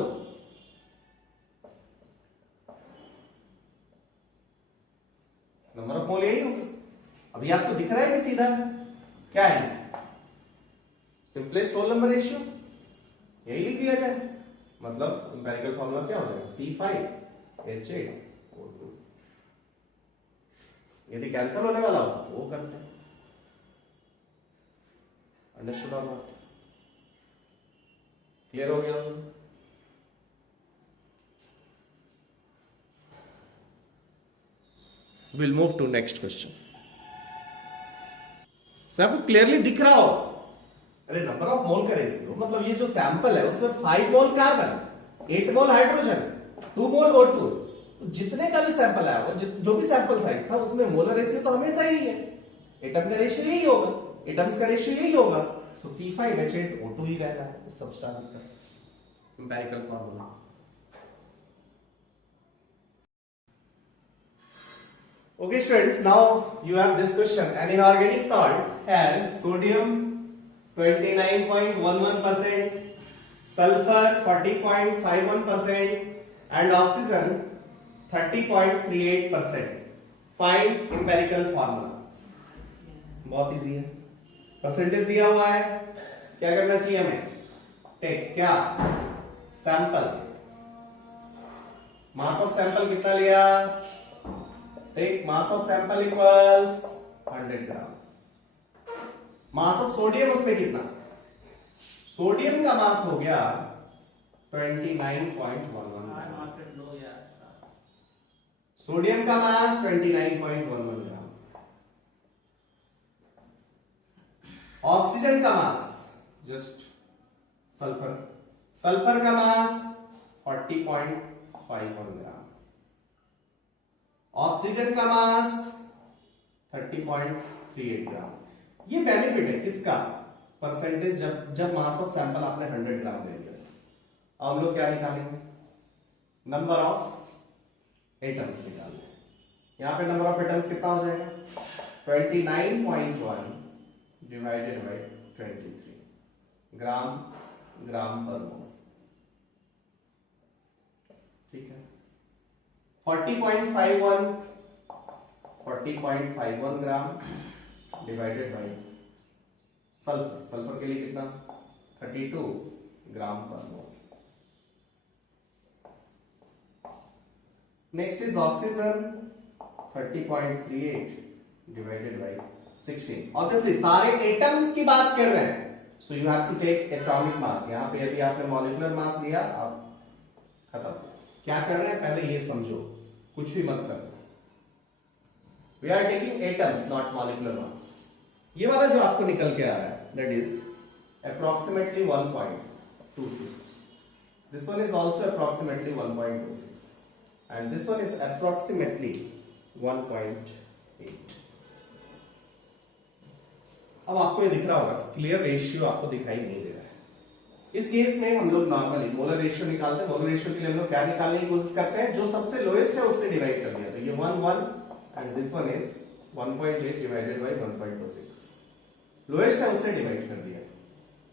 Number of mole यही होगा। अभी आपको दिख रहा है कि सीधा क्या है सिंपलेस्ट होल नंबर रेशियो यही लिख दिया जाए। मतलब इंपेरिकल फॉर्मूला क्या हो जाएगा C5H8O2। यदि कैंसिल होने वाला होगा तो वो करते हैं। अंडरस्टूड और नॉट? क्लियर हो गया? Will move to next question. आपको क्लियरली दिख रहा हो अरे नंबर ऑफ मोल का रेशियो मतलब ये जो सैंपल है उसमें 5 मोल कार्बन 8 मोल हाइड्रोजन 2 मोल O2 तो जितने का भी सैंपल आया वो जो भी सैंपल साइज था उसमें मोलर रेशियो तो हमेशा ही है। एटम का रेशियो यही होगा, एटम्स का रेशियो यही होगा। सो C5H8O2 ही रहना है उस सब्सटेंस का empirical formula. Okay students, now you have this question. An inorganic salt has sodium 29.11%, sulfur 40.51% and oxygen 30.38%. Find empirical formula. बहुत इजी है, परसेंटेज दिया हुआ है। क्या करना चाहिए हमें? टेक क्या सैंपल, मास ऑफ सैंपल कितना लिया? Take mass of sample equals 100 gram. Mass of sodium उसमें कितना? सोडियम का मास हो गया 29.11 ग्राम। सोडियम का मास 29.11 ग्राम। ऑक्सीजन का मास जस्ट सल्फर, सल्फर का मास 40.51 ग्राम। ऑक्सीजन का मास 30.38 ग्राम। ये बेनिफिट है किसका? परसेंटेज जब मास ऑफ सैंपल आपने 100 ग्राम ले लिया। अब हम लोग क्या निकालेंगे? नंबर ऑफ एटम्स निकालेंगे। यहां पे नंबर ऑफ एटम्स कितना हो जाएगा? 29.1 डिवाइडेड बाय 23 ग्राम ग्राम पर मोल। ठीक है, 40.51 gram divided by sulphur, sulphur के लिए कितना? 32 ग्राम पर mole. Next is oxygen 30.38 divided by 16। Obviously सारे एटम्स की बात कर रहे हैं, so you have to take atomic mass. यहां पे यदि आपने मॉलिक्यूलर मास लिया आप खत्म। क्या कर रहे हैं पहले ये समझो, कुछ भी मत करो। We are taking atoms not molecular mass. ये वाला जो आपको निकल के आ रहा है that is approximately 1.26। This one is also approximately 1.26 and this one is approximately 1.8। अब आपको ये दिख रहा होगा, क्लियर रेशियो आपको दिखाई नहीं दे रहा है। इस केस में हम लोग नॉर्मली मोलर रेशियो निकालते हैं। मोलर रेशियो के लिए हम लोग क्या निकालने की कोशिश करते हैं? जो सबसे लोएस्ट है उससे डिवाइड कर दिया। तो ये 1 and this one is 1.8 divided by 1.26। Lowest है उससे डिवाइड कर दिया,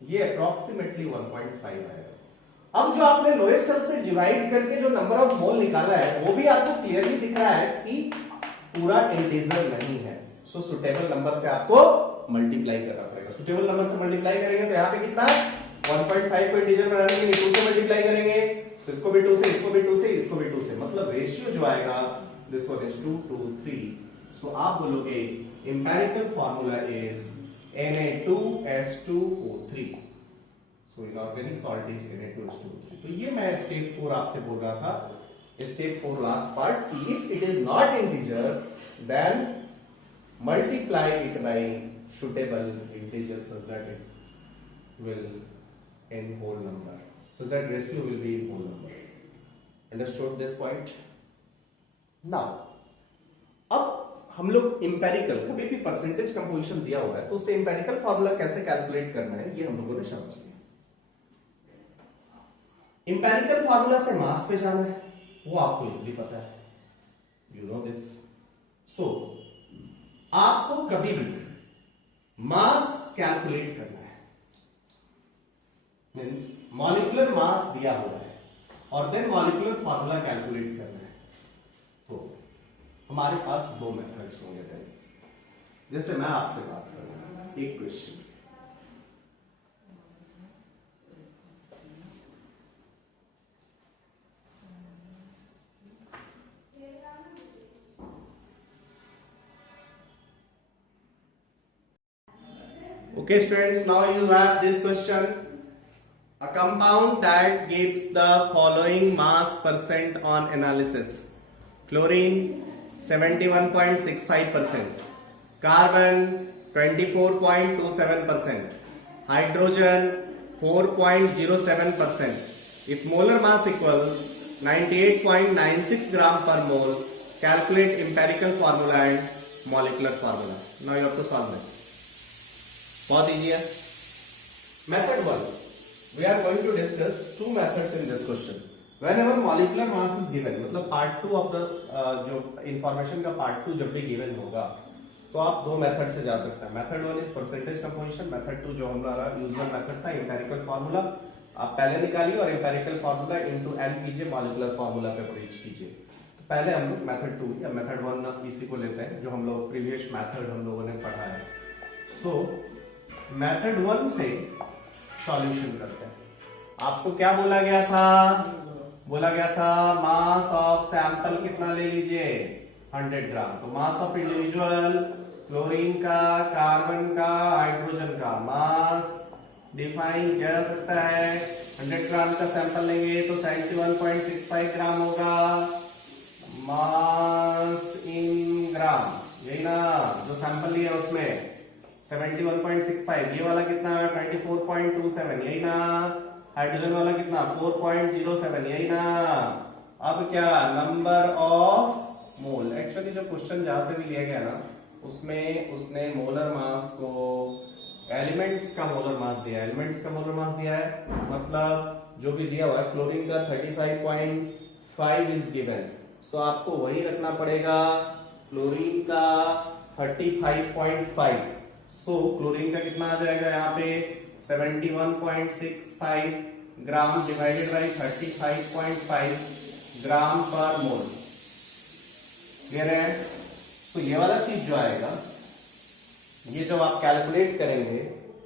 ये अप्रोक्सीमेटली 1.5 आएगा। अब जो आपने लोएस्ट है उससे डिवाइड करके जो नंबर ऑफ मोल निकाला है वो भी आपको क्लियरली दिख रहा है कि पूरा इंटीजर नहीं है। सो सुटेबल नंबर से आपको मल्टीप्लाई करना पड़ेगा। सुटेबल नंबर से मल्टीप्लाई करेंगे तो यहाँ पे कितना है? 1.5 को इंटीजर बनाने के लिए 2 से मल्टीप्लाई करेंगे, तो इसको भी 2 से, इसको भी 2 से, इसको भी 2 से, मतलब रेशियो जो आएगा दिस वन इज 2 to 3। सो आप बोलोगे empirical formula is Na2S2O3। So inorganic salt is Na2S2O3। तो ये मैं स्टेप 4 आपसे बोल रहा था, step 4 last part, if it is not integer then multiply it by suitable integer such that it will in whole number, so that ratio will be in whole number. Understood this point? Now अब हम लोग empirical, कभी भी percentage composition दिया हुआ है तो उससे इंपेरिकल फार्मूला कैसे कैलकुलेट करना है ये हम लोगों ने समझ लिया। इंपेरिकल फार्मूला से मास पे जाना है, वो आपको इजीली पता है, यू नो दिस। सो आपको कभी भी मास कैलकुलेट करना है, मींस मॉलिक्यूलर मास दिया हुआ है और देन मॉलिक्यूलर फार्मूला कैलकुलेट करना है, तो हमारे पास दो मेथड्स होंगे। जैसे मैं आपसे बात करूं, एक question, okay students, now you have this question. A compound that gives the following mass percent on analysis: chlorine 71.65%, carbon 24.27%, hydrogen 4.07%. If molar mass equals 98.96 gram per mole, calculate empirical formula and molecular formula. Now you have to solve this. बहुत easy है। Method 1, we are going to discuss two methods in this question. Whenever molecular mass is given, मतलब part 2 of the जो information का part 2 जब भी given होगा तो आप दो मेथड से जा सकते हैं। Method 1 is percentage composition, method 2 जो हमारा यूजुअल मेथड था इंपेरिकल फार्मूला, आप पहले निकालिए और इंपेरिकल फार्मूला इनटू n कीजिए, मॉलिक्यूलर फार्मूला पे रीच कीजिए। तो पहले हम लोग मेथड 2 या मेथड 1 इसी को लेते हैं जो हम लोग प्रीवियस मेथड हम लोगों ने पढ़ा है। सो मेथड 1 से सॉल्यूशन करते हैं। आपको क्या बोला गया था? बोला गया था मास ऑफ सैंपल कितना ले लीजिए, 100 ग्राम। तो मास ऑफ इंडिविजुअल, क्लोरीन का, कार्बन का, हाइड्रोजन का मास डिफाइन किया जा सकता है। 100 ग्राम का सैंपल लेंगे तो 71.65 ग्राम होगा मास इन ग्राम, यही ना जो सैंपल लिया उसमें 71.65, ये वाला कितना 24.27, यही ना। हाइड्रोजन वाला कितना 4.07, यही ना। अब क्या नंबर ऑफ मोल, एक्चुअली जो क्वेश्चन जहां से भी लिया गया ना उसमें उसने मोलर मास को एलिमेंट्स का मोलर मास दिया, एलिमेंट्स का मोलर मास दिया है, मतलब जो भी दिया हुआ है क्लोरीन का 35.5 इज गिवन, सो आपको वही रखना पड़ेगा। क्लोरीन का 35.5, सो क्लोरीन का कितना आ जाएगा यहाँ पे 71.65 ग्राम डिवाइडेड बाई 35.5 ग्राम पर मोल, क्लियर है। तो ये वाला चीज जो आएगा, ये जब आप कैलकुलेट करेंगे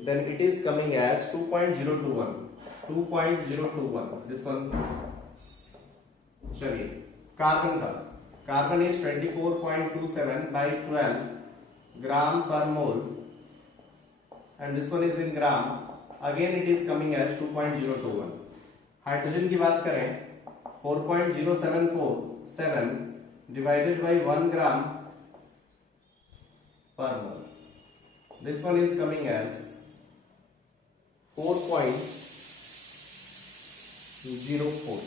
then it is coming as 2.021 this one. चलिए कार्बन का, कार्बन इज 24.27 बाई 12 ग्राम पर mole and this one is in gram, again it is coming as 2.021. Hydrogen की बात करें 4.0747 divided by 1 gram per mole, this one is coming as 4.04.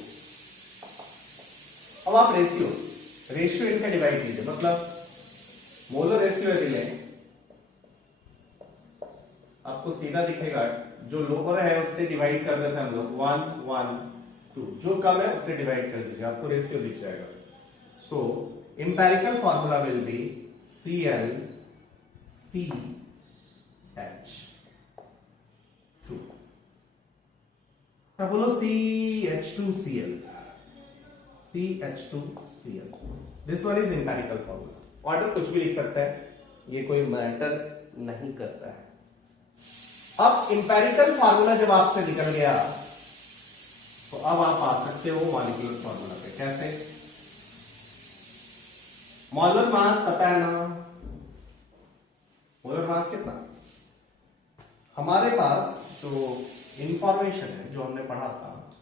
अब आप ratio इनका divide कीजिए, मतलब मोलर रेशियो यदि लें आपको सीधा दिखेगा, जो लोअर है उससे डिवाइड कर देते हैं हम लोग 1 1 2, जो कम है उससे डिवाइड कर दीजिए, आपको रेशियो दिख जाएगा। So empirical formula will be ClCH2, बोलो CH2Cl, CH2Cl, this one is empirical formula. Order कुछ भी लिख सकता है, ये कोई मैटर नहीं करता है। अब इंपेरिकल फार्मूला जब आपसे निकल गया तो अब आप आ सकते हो मॉलिक्यूलर फार्मूला पे। कैसे? मोलर मास पता है ना, मोलर मास कितना, हमारे पास जो इंफॉर्मेशन है जो हमने पढ़ा था,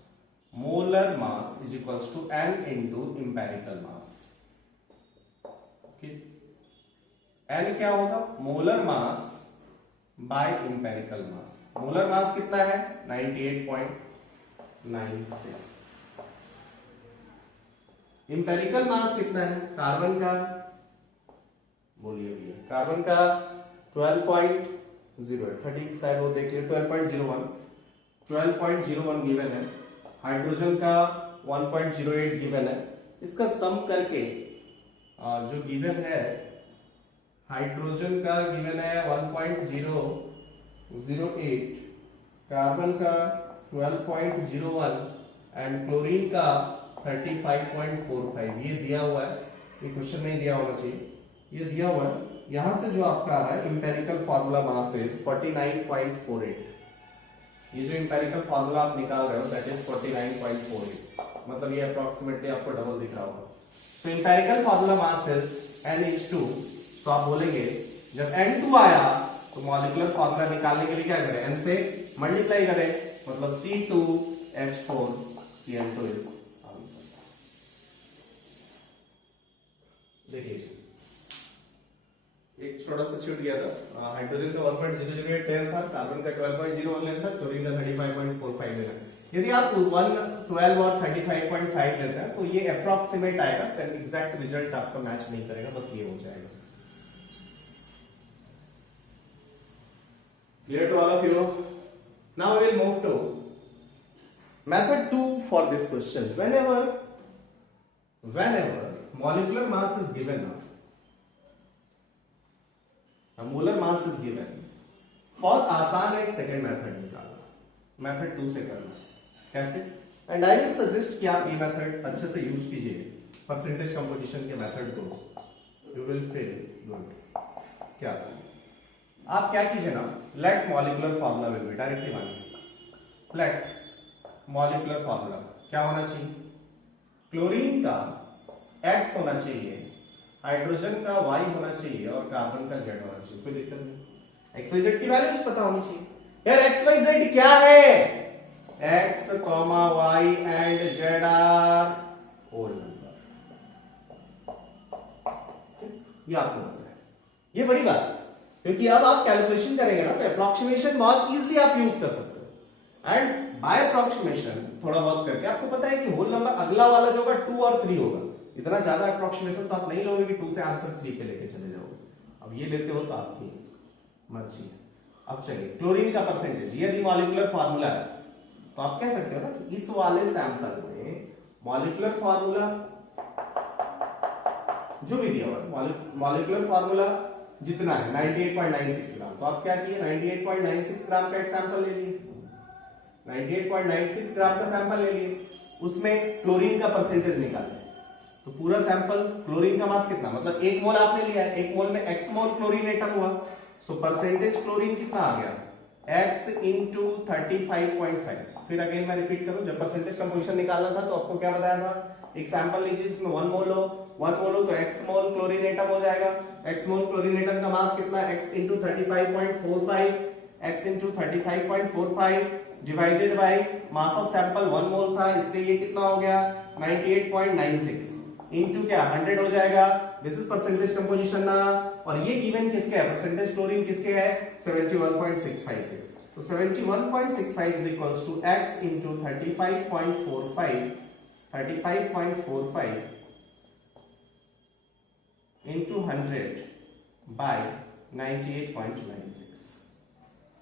molar mass is equals to n into empirical mass. n क्या होगा? Molar mass by empirical mass. Molar mass कितना है 98.96। इंपेरिकल मास कितना है कार्बन का बोलिए भैया। कार्बन का 12.08 30 शायद वो देख लिया, 12.01 गिवन है। हाइड्रोजन का 1.08 गिवन है। इसका सम करके जो गिवन है, हाइड्रोजन का गिवन है 1.008, कार्बन का 12.01 एंड क्लोरीन का 35.45। ये दिया हुआ है, ये क्वेश्चन नहीं दिया होना चाहिए, ये दिया हुआ है। यहां से जो आपका आ रहा है इंपेरिकल फार्मूला मास इज 49.48। ये जो इंपेरिकल फार्मूला आप निकाल रहे हो दैट इज 49.48, मतलब ये अप्रोक्सीमेटली आपको डबल दिख रहा होगा। तो empirical formula mass is N/2। तो आप बोलेंगे जब N2 आया तो मॉलिक्यूलर फार्मूला निकालने के लिए क्या करें, N से मल्टीप्लाई करें, मतलब C2H4Cl2 इज आंसर। देखिए एक छोटा सा छूट गया था, हाइड्रोजन का 1.008 लेना था, कार्बन का 12.01 लेना था, क्लोरीन का 35.45 लेना है। यदि आप 1, 12 और 35.5 लेते हैं तो ये अप्रोक्सीमेट आएगा, देन एग्जैक्ट रिजल्ट आपका मैच नहीं करेगा, बस ये हो जाएगा। Clear to all of you? Now we will move to method 2 for this question. Whenever molecular mass is given, a molar mass is given, बहुत आसान है एक सेकेंड मेथड निकालना, मेथड 2 से करना। कैसे? एंड आई विल सजेस्ट कि आप ये मेथड अच्छे से यूज कीजिए, परसेंटेज कंपोजिशन के मेथड को, यू विल फील गुड। क्या आप क्या कीजिए ना, let molecular formula will be, directly मानिए, लेट मॉलिक्यूलर फार्मूला क्या होना चाहिए, क्लोरीन का X होना चाहिए, हाइड्रोजन का Y होना चाहिए और कार्बन का Z होना चाहिए। कोई दिक्कत नहीं, XYZ की वैल्यूज पता होनी चाहिए। यार XYZ क्या है, X, Y and Z are whole number. ये आपको पता है, ये बड़ी बात है, क्योंकि अब आप कैलकुलेशन करेंगे ना तो अप्रोक्सीमेशन बहुत इजीली आप यूज कर सकते हो। एंड बाय अप्रोक्सीमेशन थोड़ा बहुत करके आपको पता है कि होल नंबर अगला वाला जो होगा 2 और 3 होगा। इतना ज्यादा अप्रोक्सीमेशन तो आप नहीं लोगे कि 2 से आंसर 3 पे लेके चले जाओगे। अब ये लेते हो तो आपकी मर्जी है। अब चलिए क्लोरीन का परसेंटेज, यदि मॉलिक्यूलर फार्मूला है तो आप कह सकते हो ना कि इस वाले सैंपल में मॉलिक्यूलर फार्मूला जो भी दिया हुआ मॉलिक्यूलर फार्मूला जितना है 98.96 ग्राम, तो आप क्या किए 98.96 ग्राम का एक सैंपल ले लिए, 98.96 ग्राम का सैंपल ले लिए, उसमें क्लोरीन का परसेंटेज निकाले। तो पूरा सैंपल क्लोरीन का मास कितना, मतलब 1 मोल आपने लिया है, 1 मोल में x मोल क्लोरीन एटम हुआ, सो परसेंटेज क्लोरीन कितना आ गया, x इंटू 35.5। फिर अगेन मैं रिपीट करूं, जब परसेंटेज कंपोजिशन निकालना था तो आपको क्या बताया था, एक सैंपल लीजिए जिसमें 1 मोल हो तो x मोल क्लोरीन एटम हो जाएगा। x मोल क्लोरीन एटम का मास कितना है, x into 35.45, x into 35.45 divided by mass of sample 1 मोल था, इसलिए ये कितना हो गया 98.96 इंटू क्या 100 हो जाएगा। दिस इज परसेंटेज कंपोजिशन ना, और ये गिवन किसके है, परसेंटेज क्लोरीन किसके है 71.65 के। तो 71.65 is equals to x into 35.45 into 100 by 98.96।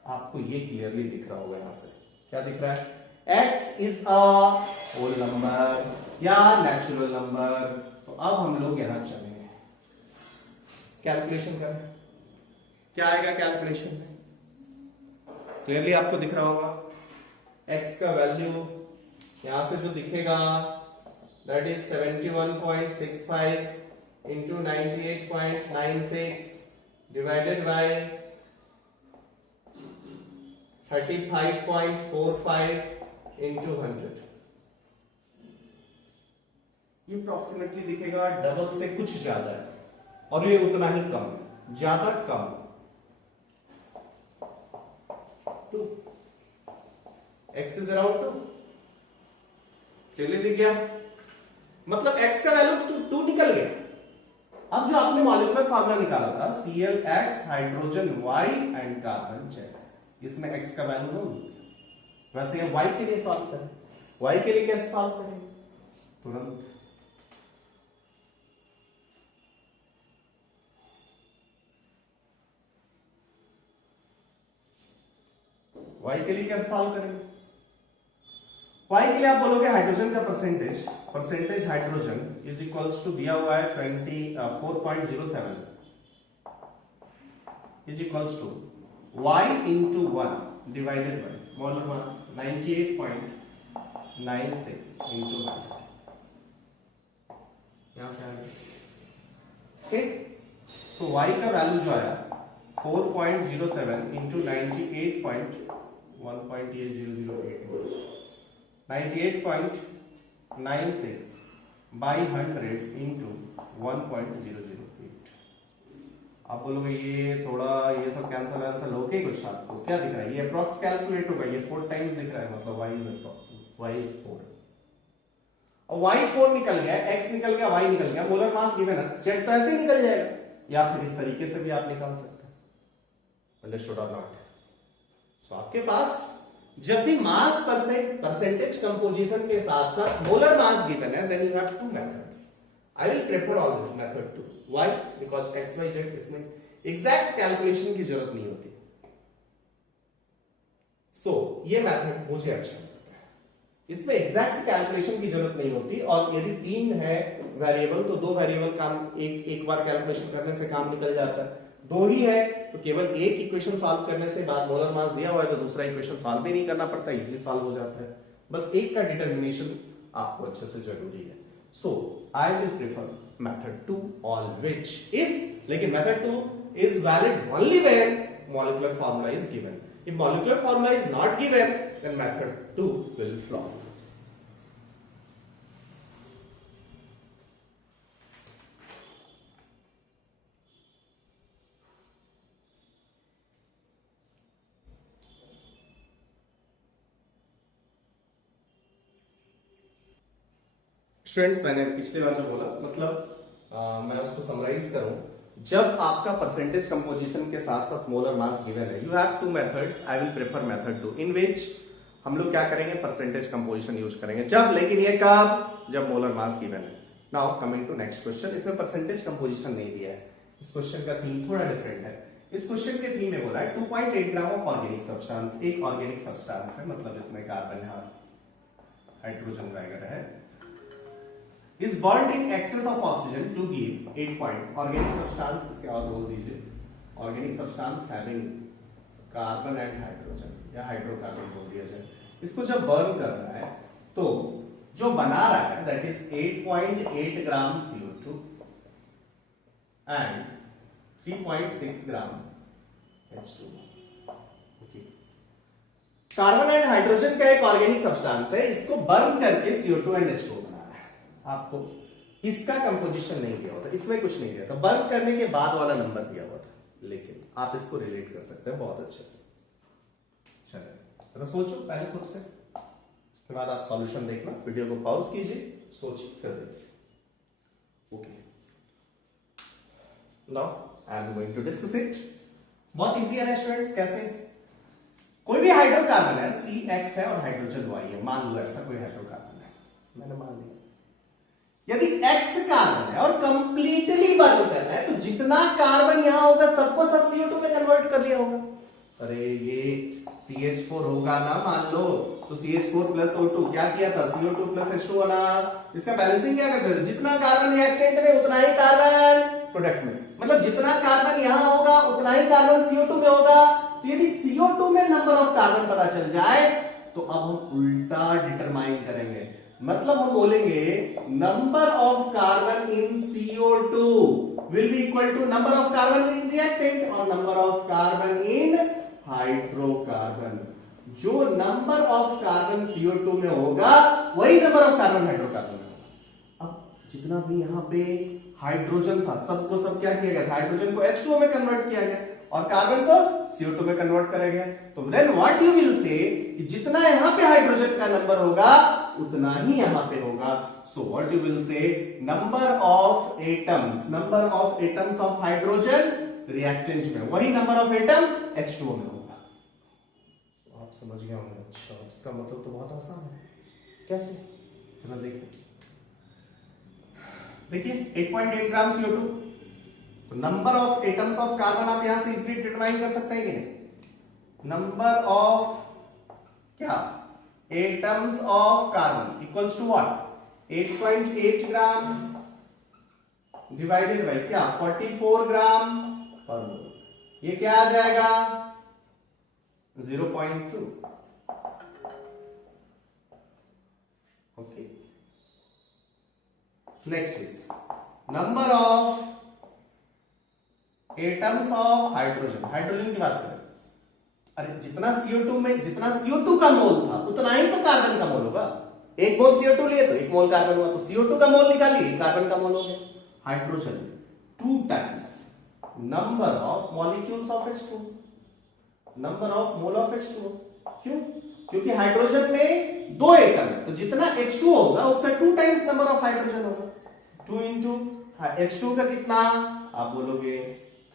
आपको ये क्लियरली दिख रहा होगा, यहां से क्या दिख रहा है, x is a whole number या नेचुरल नंबर। तो अब हम लोग यहां चलेंगे, कैलकुलेशन करें, क्या आएगा कैलकुलेशन में, क्लियरली आपको दिख रहा होगा x का वैल्यू यहां से जो दिखेगा that is 71.65 into 98.96 divided by 35.45 into 100। ये अप्रोक्सीमेटली दिखेगा डबल से कुछ ज्यादा है, और ये उतना ही कम है, ज्यादा कम 2, x इज अराउंड 2, चलिए दिख गया, मतलब x का वैल्यू 2 निकल गया। अब जो आपने मॉलिक्यूलर फार्मूला निकाला था ClX, hydrogen Y and carbon Z, इसमें x का वैल्यू नो, वैसे ये y के लिए सॉल्व करें, y के लिए कैसे सॉल्व करें, तुरंत y के लिए कैसे सॉल्व करेंगे? y के लिए आप बोलोगे हाइड्रोजन का percentage hydrogen is equals to दिया हुआ है 4.07 is equals to y into 1 divided by molar mass 98.96 into 100 यहां से आएगा। ओके, सो y का वैल्यू जो आया 4.07 into 98.96 by 100 into 1.008। आप बोलोगे ये थोड़ा ये सब कैंसल होके कुछ आपको क्या दिख रहा है? ये अप्रॉक्स कैलकुलेट होगा, ये 4 टाइम्स दिख रहा है, मतलब y is approximate, y is 4 और y 4 निकल गया, x निकल गया, y निकल गया, मोलर मास गिवन है, z तो ऐसे ही निकल जाएगा, या फिर इस तरीके से भी आप निकाल सकते हैं। अंडरस्टूड और नॉट? सो आपके पास जब भी मास परसेंटेज कंपोजिशन के साथ साथ मोलर मास गिवन है, then you have two methods. I will prefer all this method two. Why? Because x y z इसमें एग्जैक्ट कैलकुलेशन की जरूरत नहीं होती। सो ये मेथड मुझे अच्छा लगता है, इसमें एग्जैक्ट कैलकुलेशन की जरूरत नहीं होती, और यदि 3 है वेरिएबल तो 2 वेरिएबल काम एक बार कैलकुलेशन करने से काम निकल जाता है। 2 ही है तो केवल एक इक्वेशन सॉल्व करने से, बाद मोलर मास दिया हुआ है तो दूसरा इक्वेशन सॉल्व भी नहीं करना पड़ता, इजीली सॉल्व हो जाता है। बस एक का डिटर्मिनेशन आपको अच्छे से जरूरी है। So I will prefer method 2 always if, लेकिन method 2 is valid only when molecular formula is given. If molecular formula is not given then method 2 will flop. Students, मैंने पिछली बार जो बोला, मतलब मैं उसको समराइज करूं, जब आपका परसेंटेज कंपोजिशन के साथ साथ मोलर मास गिवन है, you have 2 methods. I will prefer method 2 इन विच हम लोग क्या करेंगे, परसेंटेज कंपोजिशन यूज करेंगे। जब, लेकिन ये कब? जब मोलर मास गिवन है। Now coming to next question, इसमें परसेंटेज कंपोजिशन नहीं दिया है, इस क्वेश्चन का थीम थोड़ा डिफरेंट है। इस क्वेश्चन के थीम में बोला है 2.8 ग्राम ऑफ ऑर्गेनिक सब्सटेंस, एक ऑर्गेनिक सब्सटेंस है, मतलब इसमें कार्बन है, हाइड्रोजन वगैरह है, is burnt in excess of oxygen to give 8 point organic substance, इसके और बोल दीजिए organic substance having carbon and hydrogen या हाइड्रोकार्बन बोल दिया जाए। इसको जब बर्न कर रहा है तो जो बना रहा है that is 8.8 gram CO2 and 3.6 gram H2O। Carbon and hydrogen का एक ऑर्गेनिक सब्सटेंस है, इसको बर्न करके CO2 एंड H2O। आपको इसका कंपोजिशन नहीं दिया होता, इसमें कुछ नहीं दिया था, बर्न करने के बाद वाला नंबर दिया हुआ था, लेकिन आप इसको रिलेट कर सकते हैं बहुत अच्छे से। चलिए तो सोचो पहले खुद से, उसके बाद आप सॉल्यूशन देखना, वीडियो को पॉज कीजिए, सोचिए फिर देखिए। Okay, now I am going to discuss it. बहुत इजी है स्टूडेंट्स। कैसे? कोई भी हाइड्रोकार्बन है, CX है और हाइड्रोजन Y है, मान लो ऐसा कोई हाइड्रोकार्बन है, मैंने मान लिया। यदि X कार्बन है और कंप्लीटली बर्न कर रहा है तो जितना कार्बन यहां होगा सबको सब CO2 में कन्वर्ट कर लिया होगा। अरे ये CH4 होगा ना, मान लो, तो CH4 प्लस O2 क्या किया था, CO2 प्लस H2O ना, इसका बैलेंसिंग क्या करते थे, जितना कार्बन रिएक्टेंट में उतना ही कार्बन प्रोडक्ट में, मतलब जितना कार्बन यहां होगा उतना ही कार्बन CO2 में होगा। तो यदि CO2 में नंबर ऑफ कार्बन पता चल जाए तो अब हम उल्टा डिटरमाइन करेंगे, मतलब हम बोलेंगे number of carbon in CO2 will be equal to number of carbon in reactant और number of carbon in hydrocarbon. जो नंबर ऑफ कार्बन CO2 में होगा वही नंबर ऑफ कार्बन हाइड्रोकार्बन में होगा। अब जितना भी यहां पे हाइड्रोजन था सबको सब क्या किया गया था, हाइड्रोजन को H2O में कन्वर्ट किया गया और कार्बन को CO2 में कन्वर्ट करा गया। तो देन व्हाट यू विल से, जितना यहां पे हाइड्रोजन का नंबर होगा उतना ही यहां पे होगा। सो व्हाट यू विल से, number of atoms of hydrogen reactant में वही नंबर ऑफ एटम H2O में होगा। तो आप समझ गए होंगे। अच्छा, इसका मतलब तो बहुत आसान है। कैसे? चलो देखिए 8.8 ग्राम CO2, तो number of atoms of carbon आप यहां से इजीली डिटरमाइन कर सकते हैं कि नहीं। नंबर ऑफ क्या atoms of carbon equals to what 8.8 gram divided by क्या 44 ग्राम पर मोल, ये क्या आ जाएगा 0.2। Okay, next is number of atoms of hydrogen. Hydrogen की बात करें, अरे जितना CO2 में जितना CO2 का मोल था उतना ही तो कार्बन का मोल होगा। एक मोल CO2 लिए तो एक मोल कार्बन हुआ, तो CO2 का मोल निकालिए कार्बन का मोल हो गया। Hydrogen 2 times number of molecules of H2, number of mole of H2। क्यों? क्योंकि हाइड्रोजन में 2 एटम है, तो जितना H2 होगा उसका 2 टाइम्स नंबर ऑफ हाइड्रोजन होगा। 2 इंटू H2 का कितना आप बोलोगे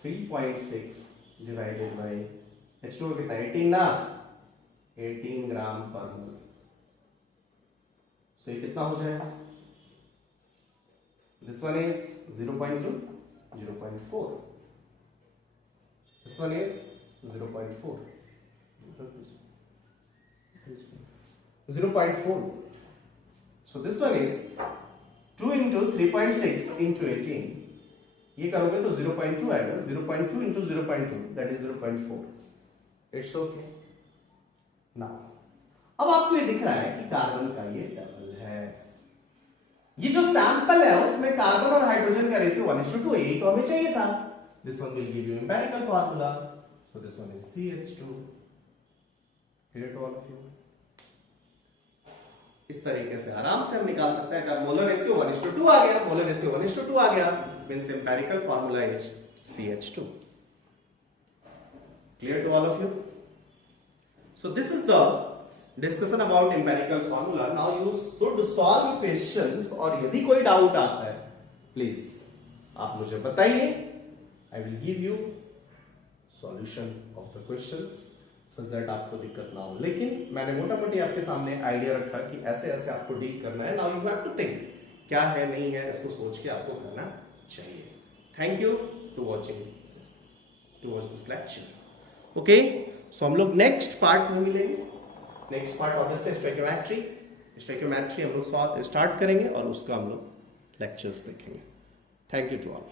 3.6 डिवाइडेड बाय H2 का कितना 18 ना, 18 ग्राम पर मोल। तो ये कितना हो जाएगा, this one is 0.2 0.4, this one is 0.4 0.4, so this one is 2 into 3.6 into 18, ये करोगे तो 0.2 आएगा, 0.2 into 0.2 that is 0.4, it's okay। now अब आपको ये दिख रहा है कि कार्बन का ये डबल है, ये जो सैंपल है उसमें कार्बन और हाइड्रोजन का रेशियो 1:2 है, तो हमें चाहिए था। This one will give you empirical formula, so this one is CH2। Clear to all of you? इस तरीके से आराम से हम निकाल सकते हैं। अगर मोलर रेशियो 1:2 आ गया, मोलर रेशियो 1:2 आ गया, means empirical formula is CH2। Clear to all of you? So this is the discussion about empirical formula. Now you should solve questions, और यदि कोई डाउट आता है प्लीज आप मुझे बताइए, I will give you solution of the questions such that आपको दिक्कत ना हो। लेकिन मैंने मोटा मोटी आपके सामने आइडिया रखा कि ऐसे ऐसे आपको डील करना है। Now you have to think क्या है नहीं है, इसको सोच के आपको करना चाहिए। Thank you to watching to watch this lecture. Okay, so हम लोग नेक्स्ट पार्ट में मिलेंगे। नेक्स्ट पार्ट ऑब्वियसली स्टोइकियोमेट्री हम लोग स्टार्ट करेंगे और उसका हम लोग लेक्चर्स देखेंगे। Thank you to all.